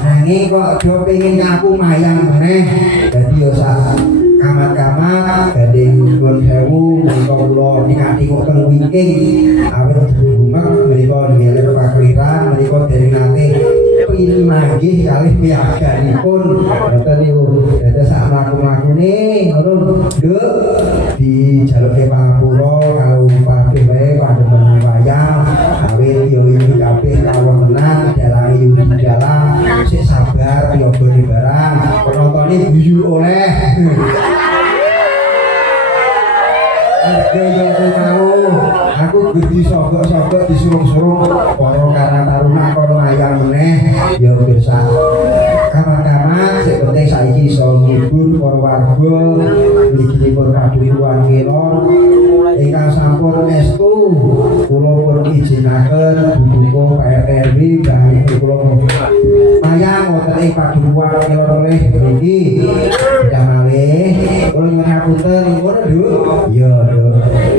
nanging kok do pengen aku mayang meneh dadi yo sak kamar-kamar gading nuwun sewu menika kula nikati kok teng wingking awit bumek menika ngeler pakliran menika dereng nate pinanggih kalih piyaganipun ngoten niku dados sak mlaku-mlakune ngono nduk dijaluke pangapura karo kabeh wae panjenengan wayang awit yo iki kabeh kawontenan dalang yo dalang sik sabar yo bone barang penontonne guyu oleh aku gede sogok-sogok disuruh-suruh para karang taruna kono ayam meneh ya bisa kamar-kamar sing penting saiki iso ngibur para warga mliginipun padukuhan Kelor ingkang sampun estu kula pun izinaken buku PRRW bali kula mayang wonten ing padukuhan Kelor oleh mriki damale kula nyuwun ngapunten ngono lho ya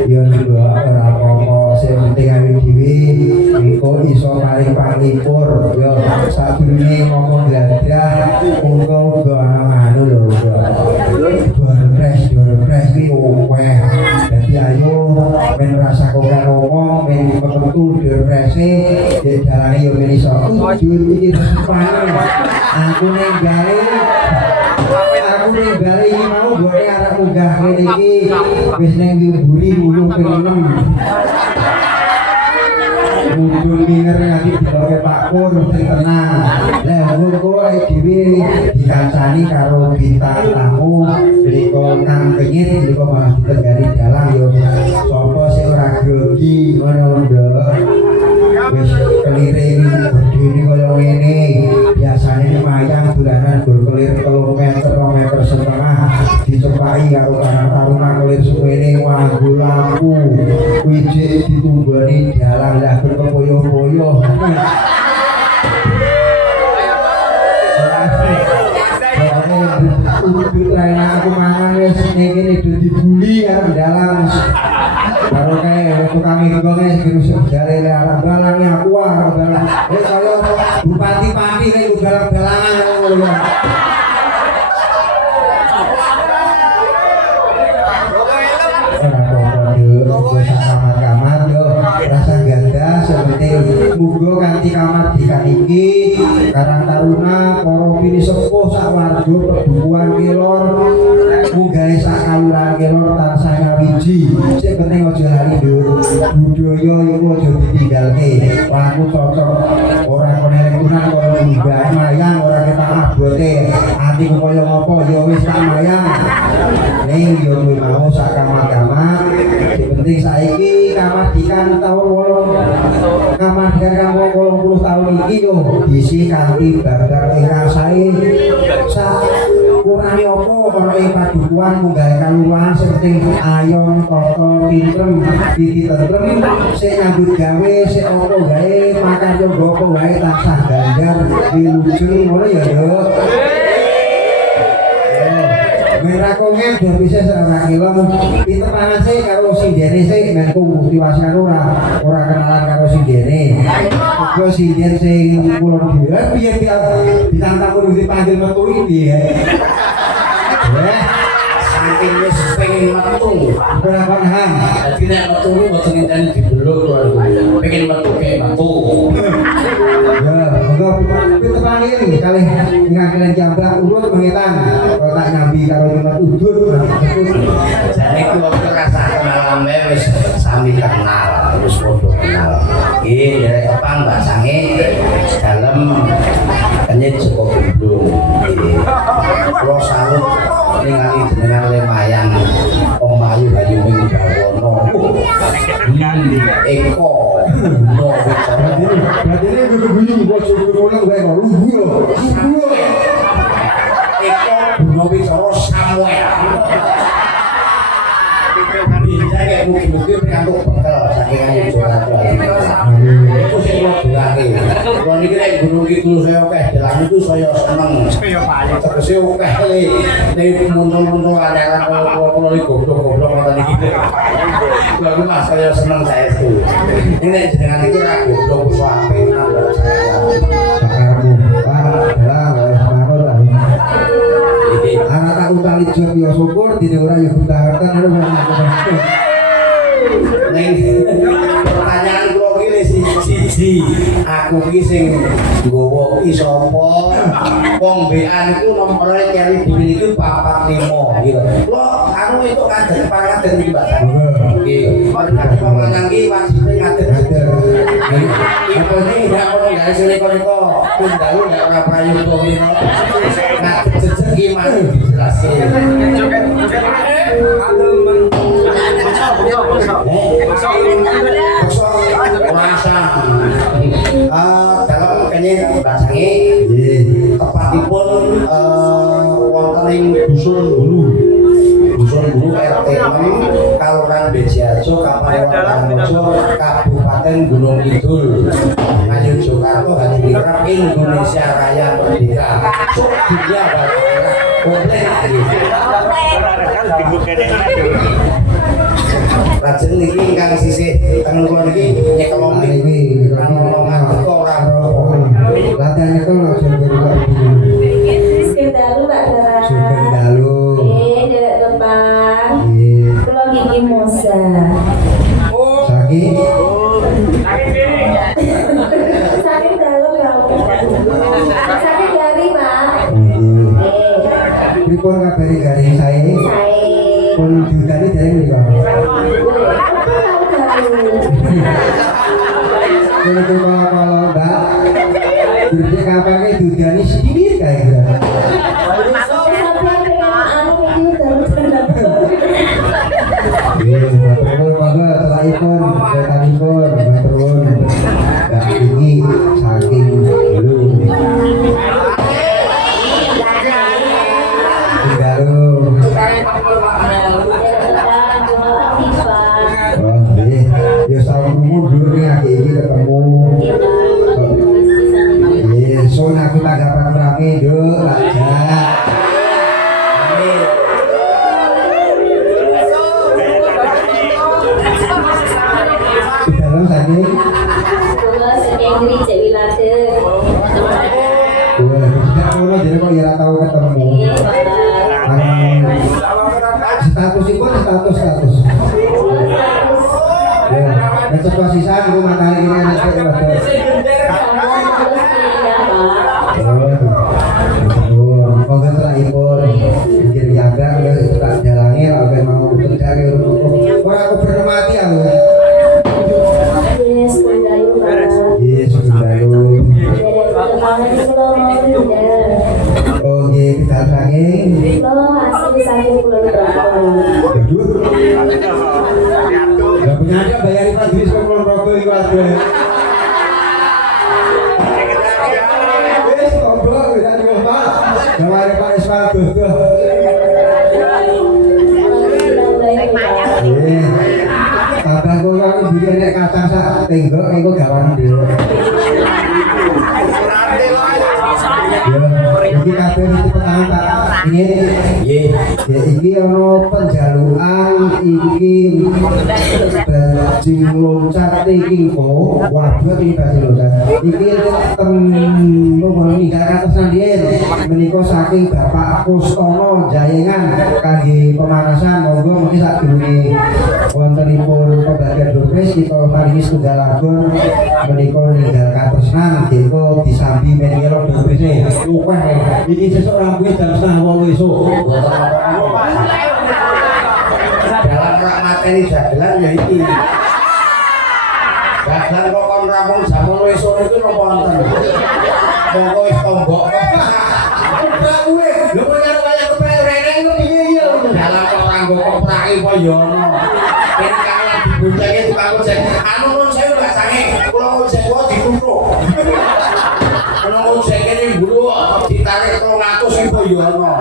ya ora apa-apa sing penting awake dhewe engko iso paring panglipur ya sadurunge ngomong gladrah engko uga ana anu lho Dorpres kuwi akeh dadi ayo men rasa kok ngomong men metu Dorprese ya dalane yo men iso ujur iki panen aku ning gale iki mau gue arek munggah ngene iki wis ning mburi ulung ping 6 mudun minger nganti diloke Pak Pur sing tenang lha engko dhewe dikancani karo bintang tamu mriko kang kengit mriko malah ditenggani dalang yo sapa sing ora grogi ngono nduk wis keliring gedene kaya ngene biasane mayang dolanan gol kelir 3 meter 2 meter setengah dicepaki karo karang taruna kelir suwene nganggo lampu wijik ditumbani dalang lah berkepoyo-poyo udut lain aku mangan wis ning kene dibuli karo dalang karo kae tukang nggonge dirusuk jare le arep balangi aku arep balang kaya bupati-pati kae balang-balangan ngono kamar-kamar yo rasa ganda seperti muga kanthi kamar dikan iki karang taruna para pini sepuh sak warga padukuhan Kelor munggahe sak kalurahan Kelor tansah ngawiji sing penting aja lali nduk budaya iku aja ditinggalke aku cocok ora konelekunan karo mbah mayang ora ketak abote atiku kaya ngopo ya wis tak mayang ning yo mau sak kamar-kamar penting saiki kamar dikan tahun 8 kamar dikan 80 tahun iki yo diisi kanthi babar ingkang sae sak kurang senangi apa ana ing padukuhan munggah kaluruhan sing penting ayom tata pintrem titi tentrem sing nyambut gawe sing apa gawe makarya apa wae tansah ganjar wilujeng ngono ya Nduk. Merah kongen dua bisa seorang kilom itu pangan sih karo sindene sih menku bukti wasian ora kenalan karo sindene aku sinden sing kulon biar ditantang kudu dipanggil metu iki ya saking wis pengen metu berapa ham dadi nek metu mboten ngenteni dibeluk pengen metu kayak metu ya monggo kita panggil kali ngangkelen jambak urut mengetan kalau tak nyambi karo tempat udut jane ku waktu rasa kenalane wis sami kenal wis padha kenal iki derek kepang basange dalem kenyit Joko Gendung kula salut ningali jenengan Lemayang Om Ayu Hayuming Bawono Eko no bicara berarti ini bunyi buat suku ulang gue mau lugu Eko Bruno Bicara Samuel bisa kayak mungkin-mungkin pengantuk bekal saking ayu curhat itu sih kalau berarti kalau ini kira gunung itu saya oke jalan itu saya seneng tegesi oke ini muncul-muncul ada kalau ini goblok-goblok nonton ini lalu mas saya seneng saya itu ini dengan itu ragu goblok suape nambah saya sakarmu adalah manut anak tak utali job ya syukur dine ora ya gundaharten ora pertanyaan kula iki siji aku iki sing nggawa iki sapa wong bean iku nomore kali dipilih iku 445 gitu kula anu itu kader pangaden iki Mbak nggih padha pamanan iki wajibe kader iku iki ndak ono gawe seleko-leko kundalu ndak ora prayoga ngene nah jejeg iki mah dijelasin merasa dalam kenyang basangi tepatipun wonten ing dusun Bulu RT 6 Kelurahan Bejiajo Kabupaten Kabupaten Gunung Kidul Ngayogyakarta Hadiningrat Indonesia Raya Merdeka sok dunia barat boleh Rajeng niki ingkang sisih teng kula niki nyekel niki nolongan teko ora latihan itu langsung jadi Sekendalu Pak Dara. dalu Derek depan. iya Pulau Gigi Mosa. sakit Sakit dalam ya. Sakit dari Pak. pripun kabari garing saya Saya. pun diudani dereng niku ini tuh kalau mbak jadi kapannya diudani sedikit kayak gitu maturun monggo selahipun setanipun maturun dak tinggi saking dulu Dalu oh nggih ya sawenmu dulu nih aki iki ketemu iya son aku tanggapan rame Nduk aja dalam saking wah tidak ngono jadi kok ya ora tau ketemu status ya ngecek sisa aku matahari ini anak saya monggo selahipun pikir jaga tak jalani apa mau kerja ke orang aku bermati aku yes Kundalu oh iya kita lagi gak punya aja bayarin Pak Dwi ke Kulon Progo itu aja wis goblok ya Pak Pak Pak Iswal iki nek kacang sak tenggok engko gawan dhewe. Ya, iki kabeh mesti petang tak ingin Nggih. ya iki ana penjalukan iki bajing loncat iki kok waduh iki bajing loncat iki tem nomor ninggal atas nandiin menika saking Bapak Kustono Jayengan kangge pemanasan monggo mungkin sak durunge wontenipun pembagian dopres kita paringi setunggal lagun menika ninggal katresnan deko disambi menika dopresnya luweh iki sesuk rambuke jam 7:30 esuk. Dalam rak materi dagelan ya iki. Dagelan kok kon rampung jam 8 sore itu napa wonten? Monggo wis tombok kok. Kuwe lho kaya kaya keprek rene iku piye ya. Dalam kok ranggo koprake apa ya ono. Kene kang lagi boncenge tukang ojek. Anu nun saya gak sange, kula ojek wae dituthuk. Kula ojek kene mbulu ditarik 300 iku ya ono.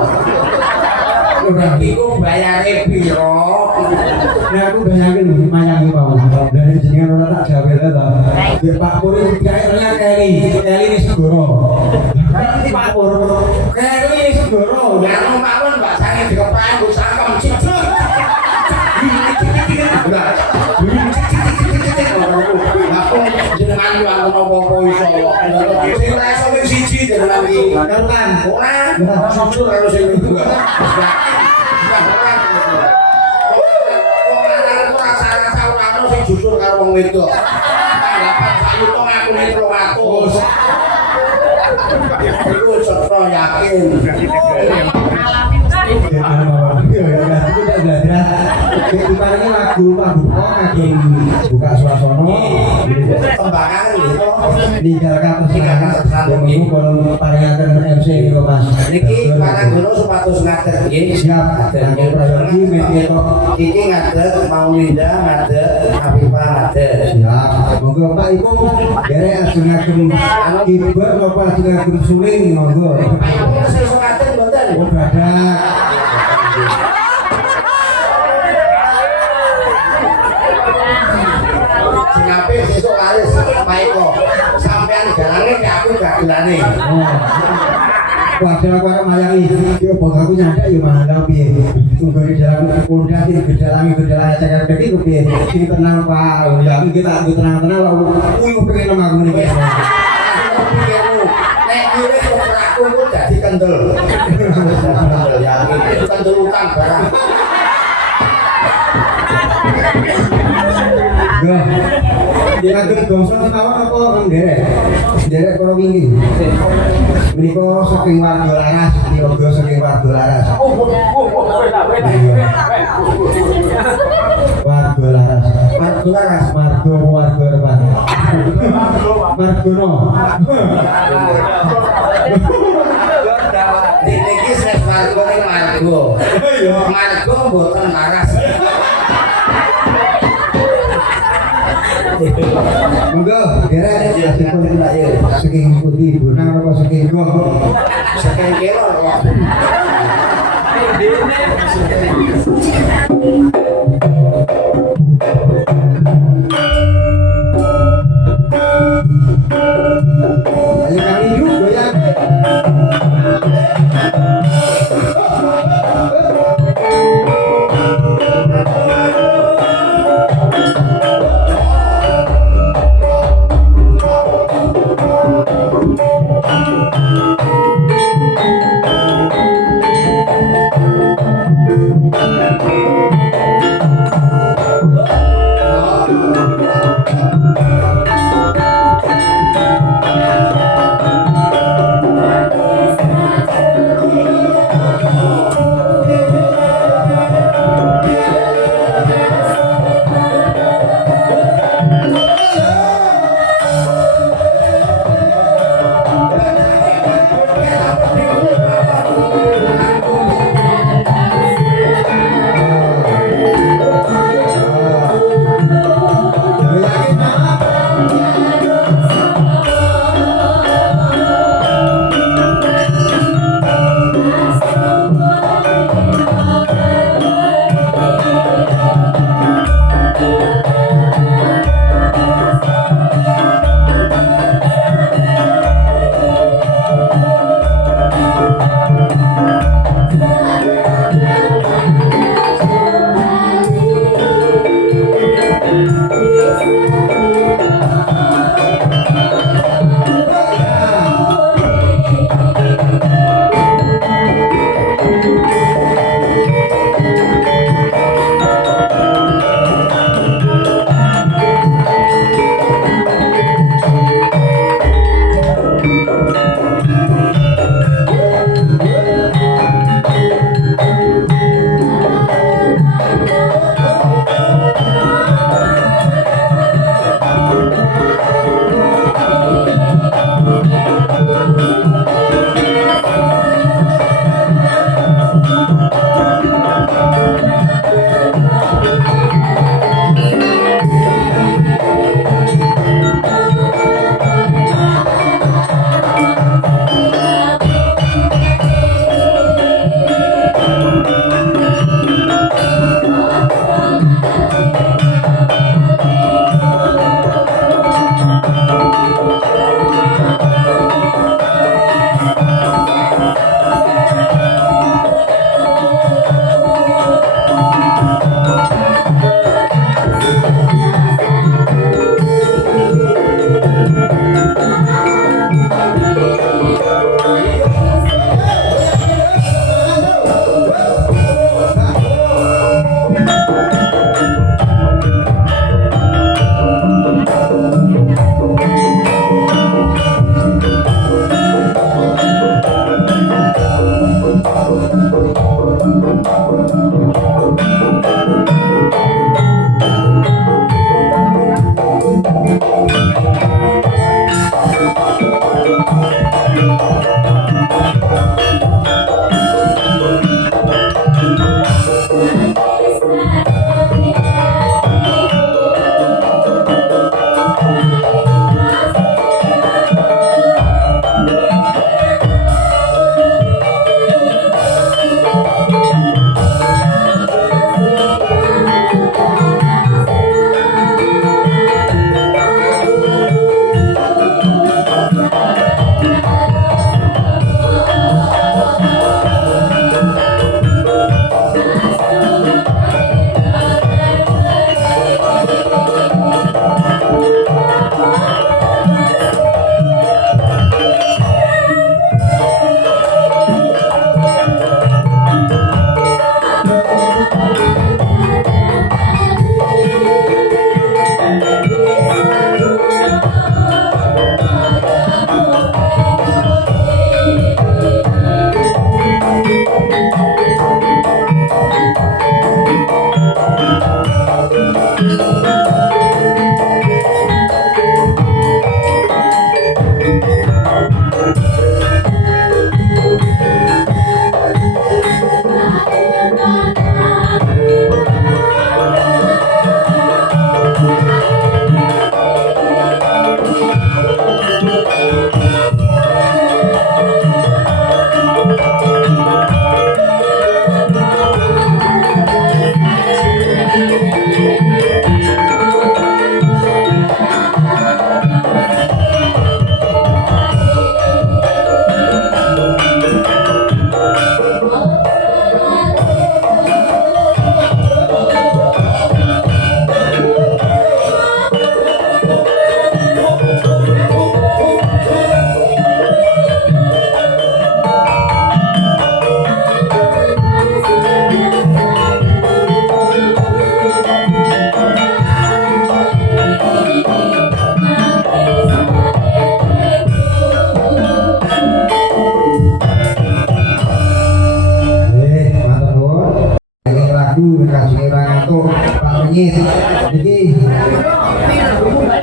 Iku bayare piro? Nek aku bayangin mayangi pawon. Dari jenengan ora tak jawe ta. Nek Pak Pur iki kayaknya Keli wis segoro. Pak Pur Keli wis segoro. Anu mawon Mbak sange dikeprek nggo sangkem cicut. Aku jenengan yo aku napa iso kok. Sing ora iso wis siji jenengan iki. Karutan. Ora jujur karo sing kedua. Jujur karo wong wedok. Tanggapan sayuto ngaku ning 300. Iku cetro yakin. Ibaratnya lagu kagem buka suasana Tembakan gitu. ninggalkan tersenang minggu kalau paringaken MC niku Mas. Niki Paranggono supados ngadeg nggih. Siap kangge prayogi media tok. Iki ngadeg Maulinda ngadeg Afifah ngadeg. Siap. Monggo Pak Ibu derek ajeng-ajeng keyboard napa ajeng-ajeng suling monggo. Sesuk ngadeg mboten. Oh badak. Sinape sesuk laris Pak Eko. Sampean galane ke aku gagelane. Wadah aku arep mayangi. Yo bang aku nyandak yo mandang piye. Tunggu di dalam kondak iki gedalange cekak iki ku piye. Sing tenang Pak. Ya aku kita tenang-tenang lho. Kuwi pengen nang aku niki. Nek kire aku ku dadi kendel. Kendel yakin kendel utang barang. Gak. Dilagem gosok mawon apa nderek? Nderek para wingi. Menika saking warga laras, menika saking warga laras. Warga laras. Margo laras. Warga repan. Margono. Niki ses margo ning margo. Margo mboten laras. Monggo, derek saking putih bonang apa saking gong. Saking kira kok. Ayo kali yuk goyang.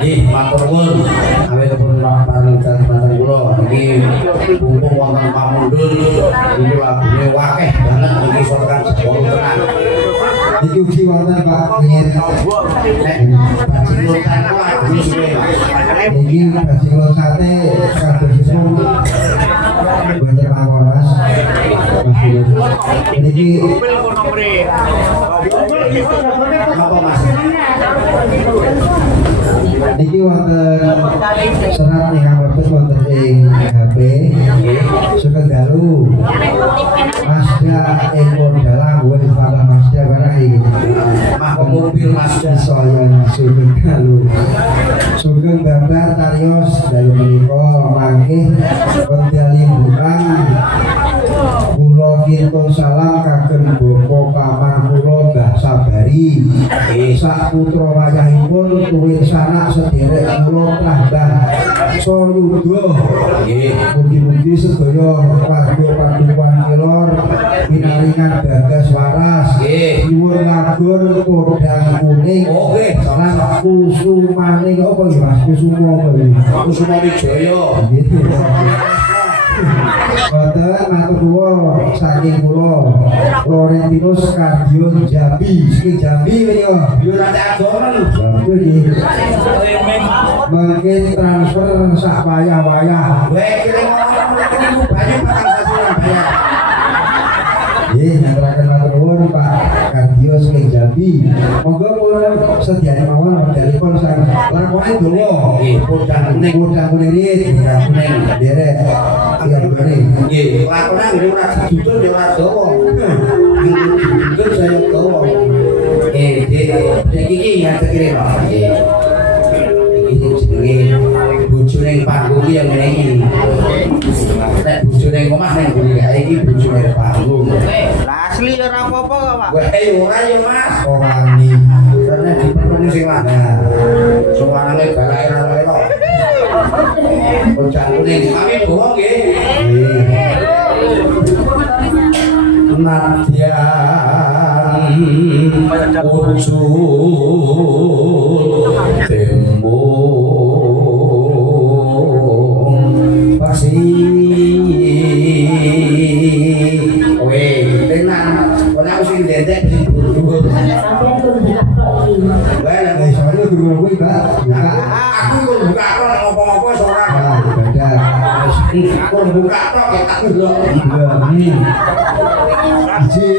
Nggih, matur nuwun. Awitipun bareng bareng kula iki mumpung wonten pamundhut iki lagune wakeh banget iki sokan sepuluh tenan. Iki ugi wonten Pak Nggih. Bajingan kan lagune suwe. Iki bajingan sate kadosipun Banjar Pangolas. Niki Apa Mas? niki wonten serat ingkang mlebet wonten ing HP Sugeng Dalu. Masda ing dalang wis tambah Masda barang iki. Mah mobil Mas saya sugeng kalu sugeng babar tarios dari menika mangke pendali bukan kula kinten salam kagem bapa paman kula Mbah Sabari sak putra wayahipun tuwin sanak sederek kula Mbah Soyudo mugi-mugi sedaya warga Padukuhan Kilor pinaringan bagas waras nyuwun lagun kodang kuning lan kusumaning apa ya Mas kusuma apa iki Kusuma Wijaya gitu Boten matur nuwun saking kula Florentinus Kardion Jambi sing Jambi menika yo nanti adomen Jambi iki mungkin transfer sak wayah-wayah gue kirim orang banyak patang sasuran bayar nggih nyaturaken matur nuwun Pak Kardios ing Jambi monggo kula sediane mawon telepon sang lakone dawa nggih podang kuning Kodang kuning podang kuning derek iya kuning nggih lakone ngene ora didudul ya ora dawa didudul saya dawa dek iki ya kirim nggih iki jenenge bojone panggung iki yang ngene iki nek bojone omah ning gone iki bojone panggung Asli ora apa-apa kok, Pak. gue ora ya Mas Orani karena diperlukan sing lanang suarane balake ra elok bocah kuning kami bawa nggih nadyan wujud tembung pasti kowe tenan ora sing ndendek sing buru Sampai pun buka kok ini. eh soalnya dulu kuwi Mbak buka aku kok buka kok ngopo-ngopo wis ora ah ibadah kok buka tok tak delok ini iji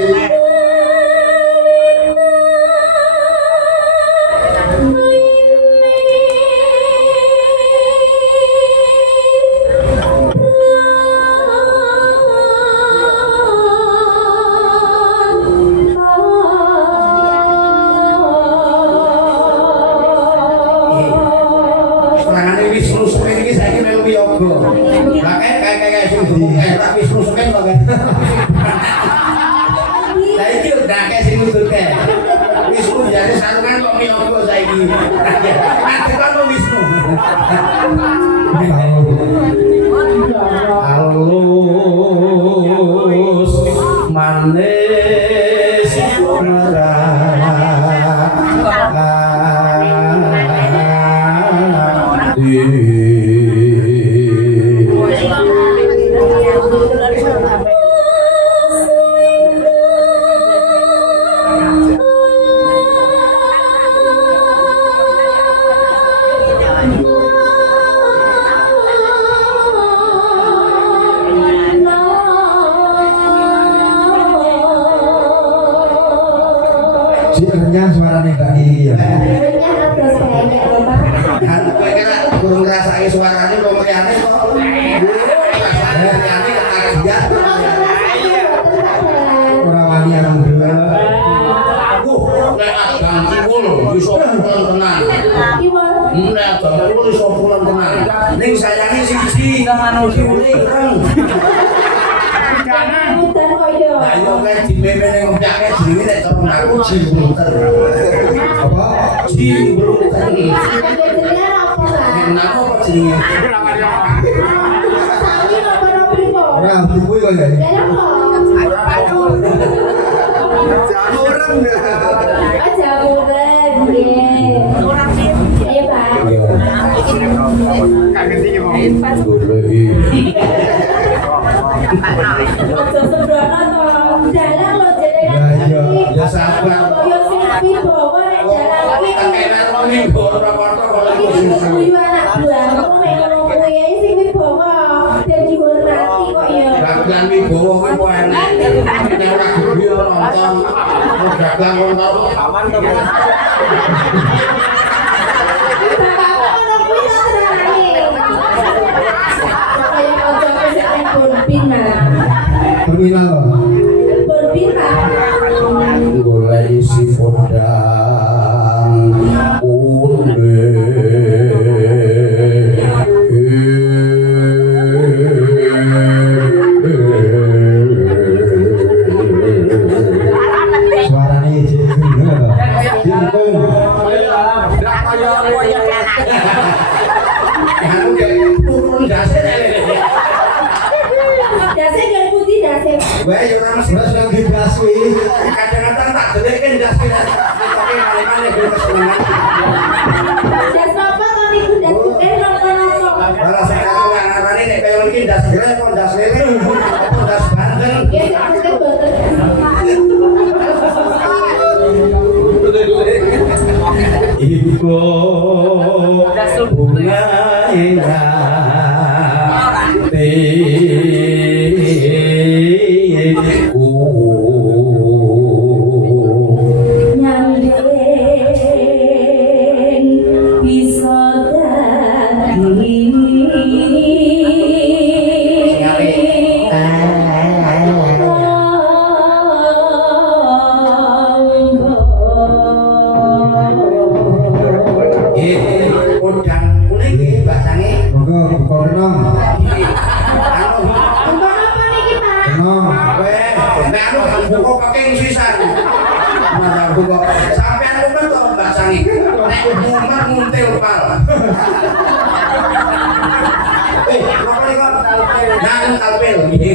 serangane Wisnu Semen iki saiki melu yoga lah kayak sing tak Wisnu Semen kok lah iki udah kayak sing nuturke Wisnu jare sarungan kok yoga saiki nanti kan Wisnu halus manis si renyah suarane Mbak iki ya Sebenarnya atas banyak Bapak. kan kowe kira kurang ngrasake suarane kok liyane kok rasane liyane kok dia ora wani aku dulu nek adang kul iso pulen tenan Iwa. nek adang kul iso pulen tenan ning sayange siji manusia ireng Hutan koyo. lah yo kae dimeme ning obyake jenenge nek cara aku jibrunter apa jibrunter Jenengan apa, Pak? napa kok jenenge Sami apa Robi kok? ora aku kuwi kok ya Dalam kok? Aja bulan, nggih. Ayo, Pak. Aja sembrono to. Dalam lo jenengan. Ya, iya. Ya, sabar. Koyo sing wibawa nek dalam iki. Kenan wong ning Purwokerto kok Iki kuwi anak buahmu nek ngono kuwi ae sing wibawa. Dan dihormati kok ya. Dagelan wibawa kuwi kok enak. Nek ora gebi nonton. Dagelan nonton aman to. Bapakmu ngono kuwi to senengane. Kaya kancaku sing ning Bonbin, Mas. terminal loh Bonbin, Pak. Golek isi foda Koyo Anu ge turun dase lele. Dase kan putih dase. Wae yo ora mesti Terus yang dibasui. kadang-kadang tak deleke ndas kita. Tapi male-male ge kesenengan. Das apa to niku das putih nopo-nopo. Malah sekarang anak-anak nek kaya iki ndas gele kok ndas lele. Apa ndas bandeng. Ya putih boten. Ibu bunga indah Nyandeng bisa dadi. Udang kuning iki bahasane Monggo buka renang. anu Untuk apa niki, Pak? Renang. weh nek anu buka pakai sisan. Nah, buka sampean lumen to bahasane. Nek mumet nguntil pal. Apa nih kok? Nah, talpil iki.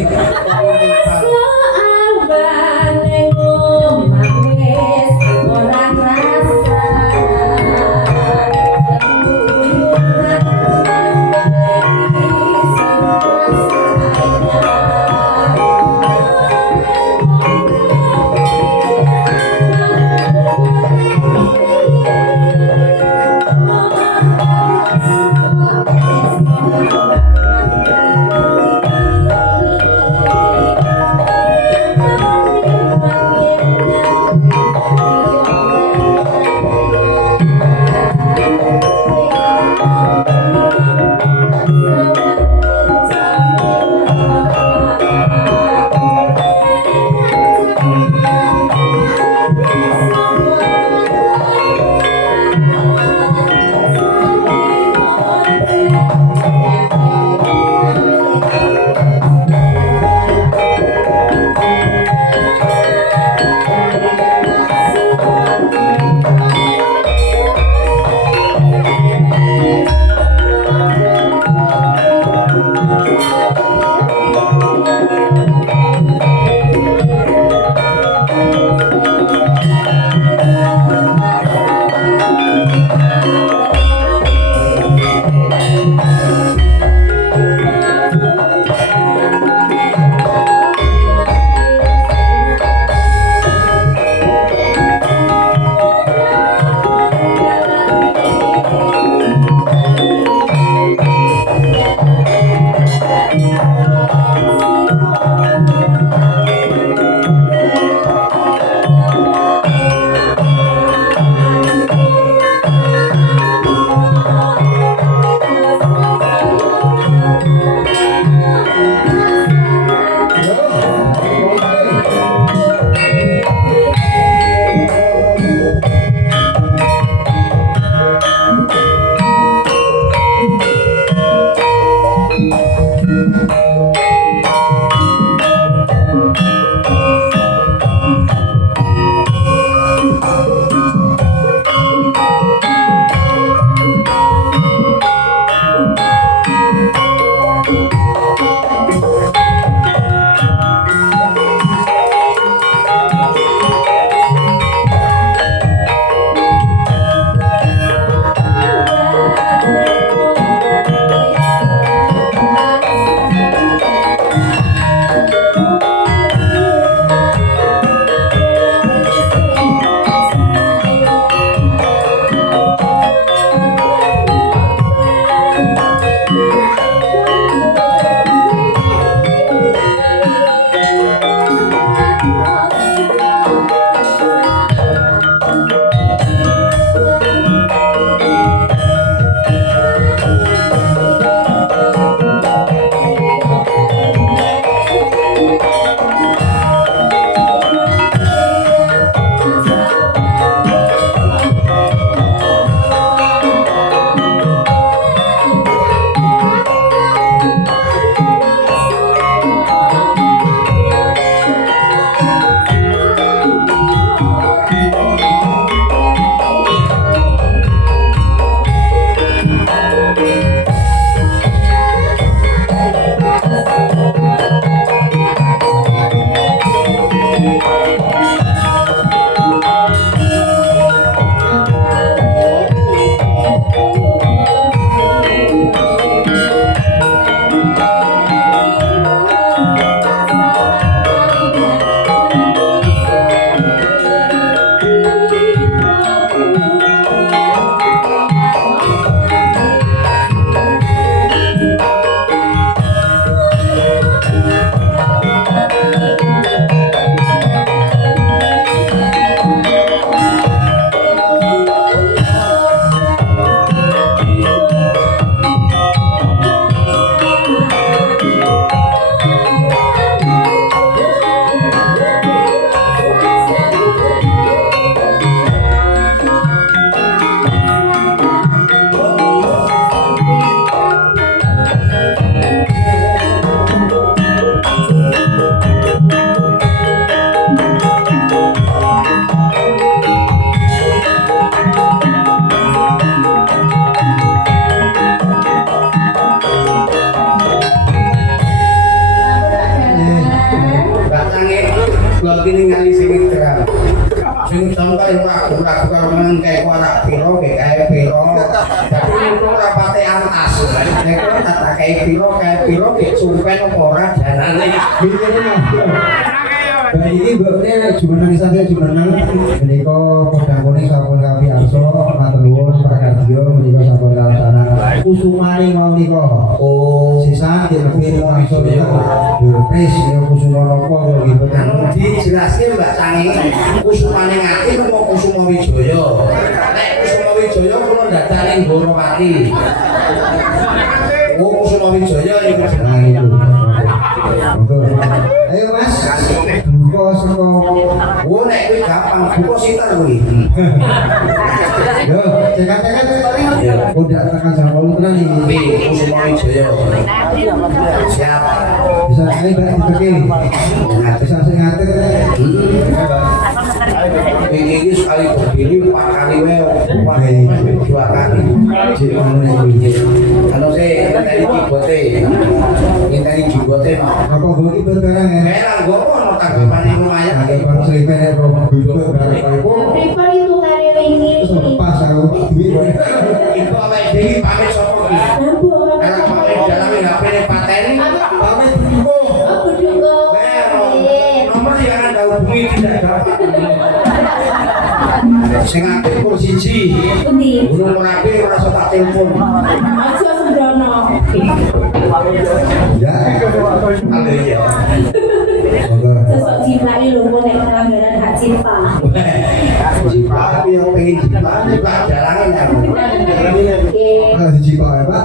kayak piro kayak sumpen apa ora janane. Dan ini bapaknya jumeneng saja jumeneng menika podang kuning sampun kapi arso matur nuwun Pak Kardio menika sampun kalaksana kusumane mau nika. Oh, Sisa lebih langsung ya Durpres ya kusuma napa kok gitu anu dijelaske Mbak Sangi kusumane ngati apa Kusuma Wijaya. Nek Kusuma Wijaya kula dadane Gorowati. Oh, Kusuma Wijaya niku nah itu. Monggo. Ayo Mas, buka saka oh, nek kuwi gampang buka sitar kuwi. yo cekat-cekat udah tekan jam 8 tenan iki. Nih, Kusuma Wijaya. Siap. Bisa ae Mbak dibeki. Bisa sing ngatur. Ini sekali berdiri 4 kali wae, 2 kali. Cek ngono iki. Anu sih, ngenteni jibote mah. Apa gue iki barang ya? Merah gowo ono tanggapane lumayan. Ada baru selipen ya bro, duduk bareng kok. Prepare itu kali ini. Pas aku duit. Iku awake dhewe pamit sapa ki? Nambah Karena pamit dalame HP-ne pateni. Pamit dulu. Oh, kudu kok. Nomor yang Anda hubungi tidak dapat. Sing aktif kok siji. Endi? Gunung Merapi ora iso tak telepon. Aja sembrono. Ya. Halo ya. Monggo. Sosok jiplaki lho kok nek pelanggaran hak cipta. Jipa yang pengen jipa jalangin aku. Oke. Nah, siji Pak ya, Pak.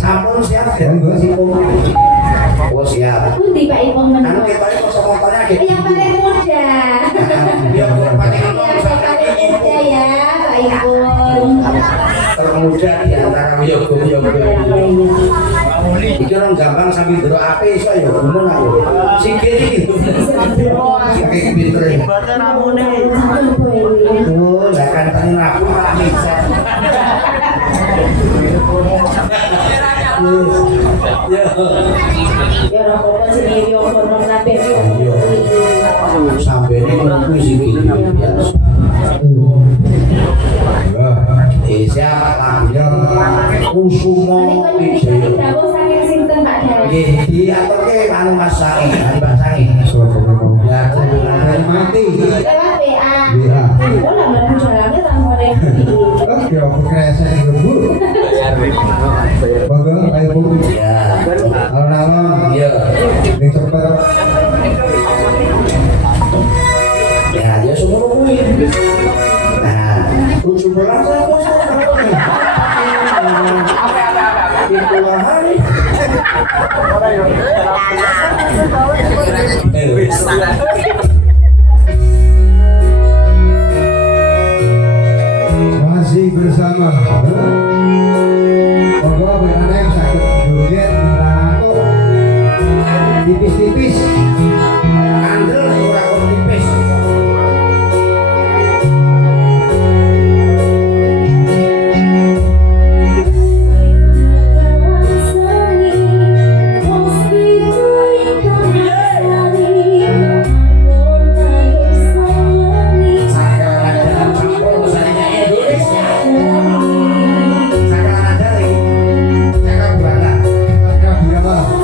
Sampun siap dan sipun. Oh siap. Pundi Pak Ipon Anu menurut? kita itu motornya gitu. Yang paling muda. Dia paling Yang paling muda ya Pak Ipon. termuda di antara yogo-yogo. Iki orang gampang sambil delok ape iso ya gumun aku. Sikit iki. Sikit pinter. Oh, lah kan tani aku malah micet. Ya. Ya ora apa-apa sini yo kono kabeh. Sampai ini kuwi sikit biasa. Siap lagunya Kusuma Wijaya. Nggih, diaturke anu Mas Sangi, Mbak Sangi. Ya, Dari mati. Lewat WA. WA. Oh, lah mlebu dalane ramone. Oh, ya aku kresek iki, Bu. Monggo, ayo Bu. ya. Alon-alon. Iya. Ning cepet. Ya, ya semono kuwi. Nah, lucu banget aku. Itu hari. Masih bersama. Monggo benar yang sakit joget ngantuk. Tipis-tipis. Andel ora kok tipis. Berapa?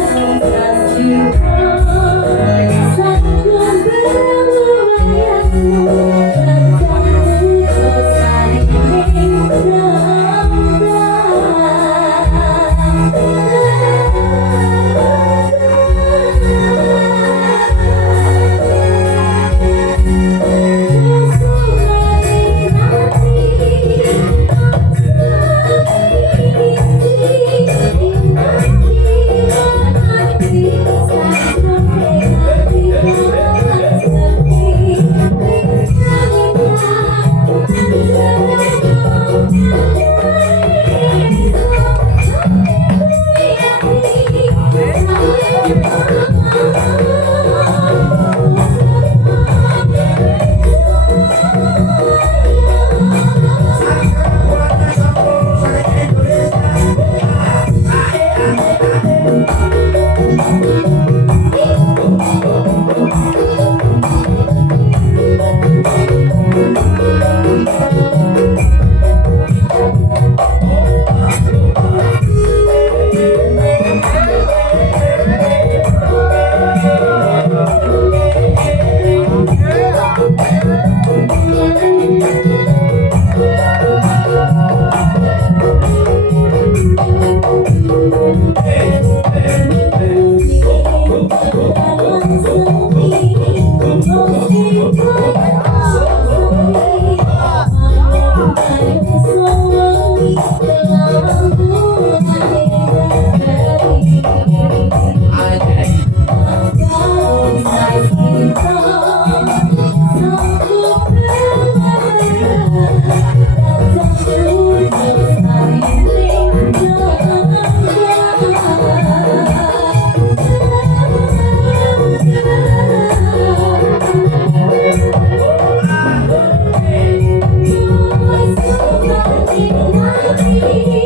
Ini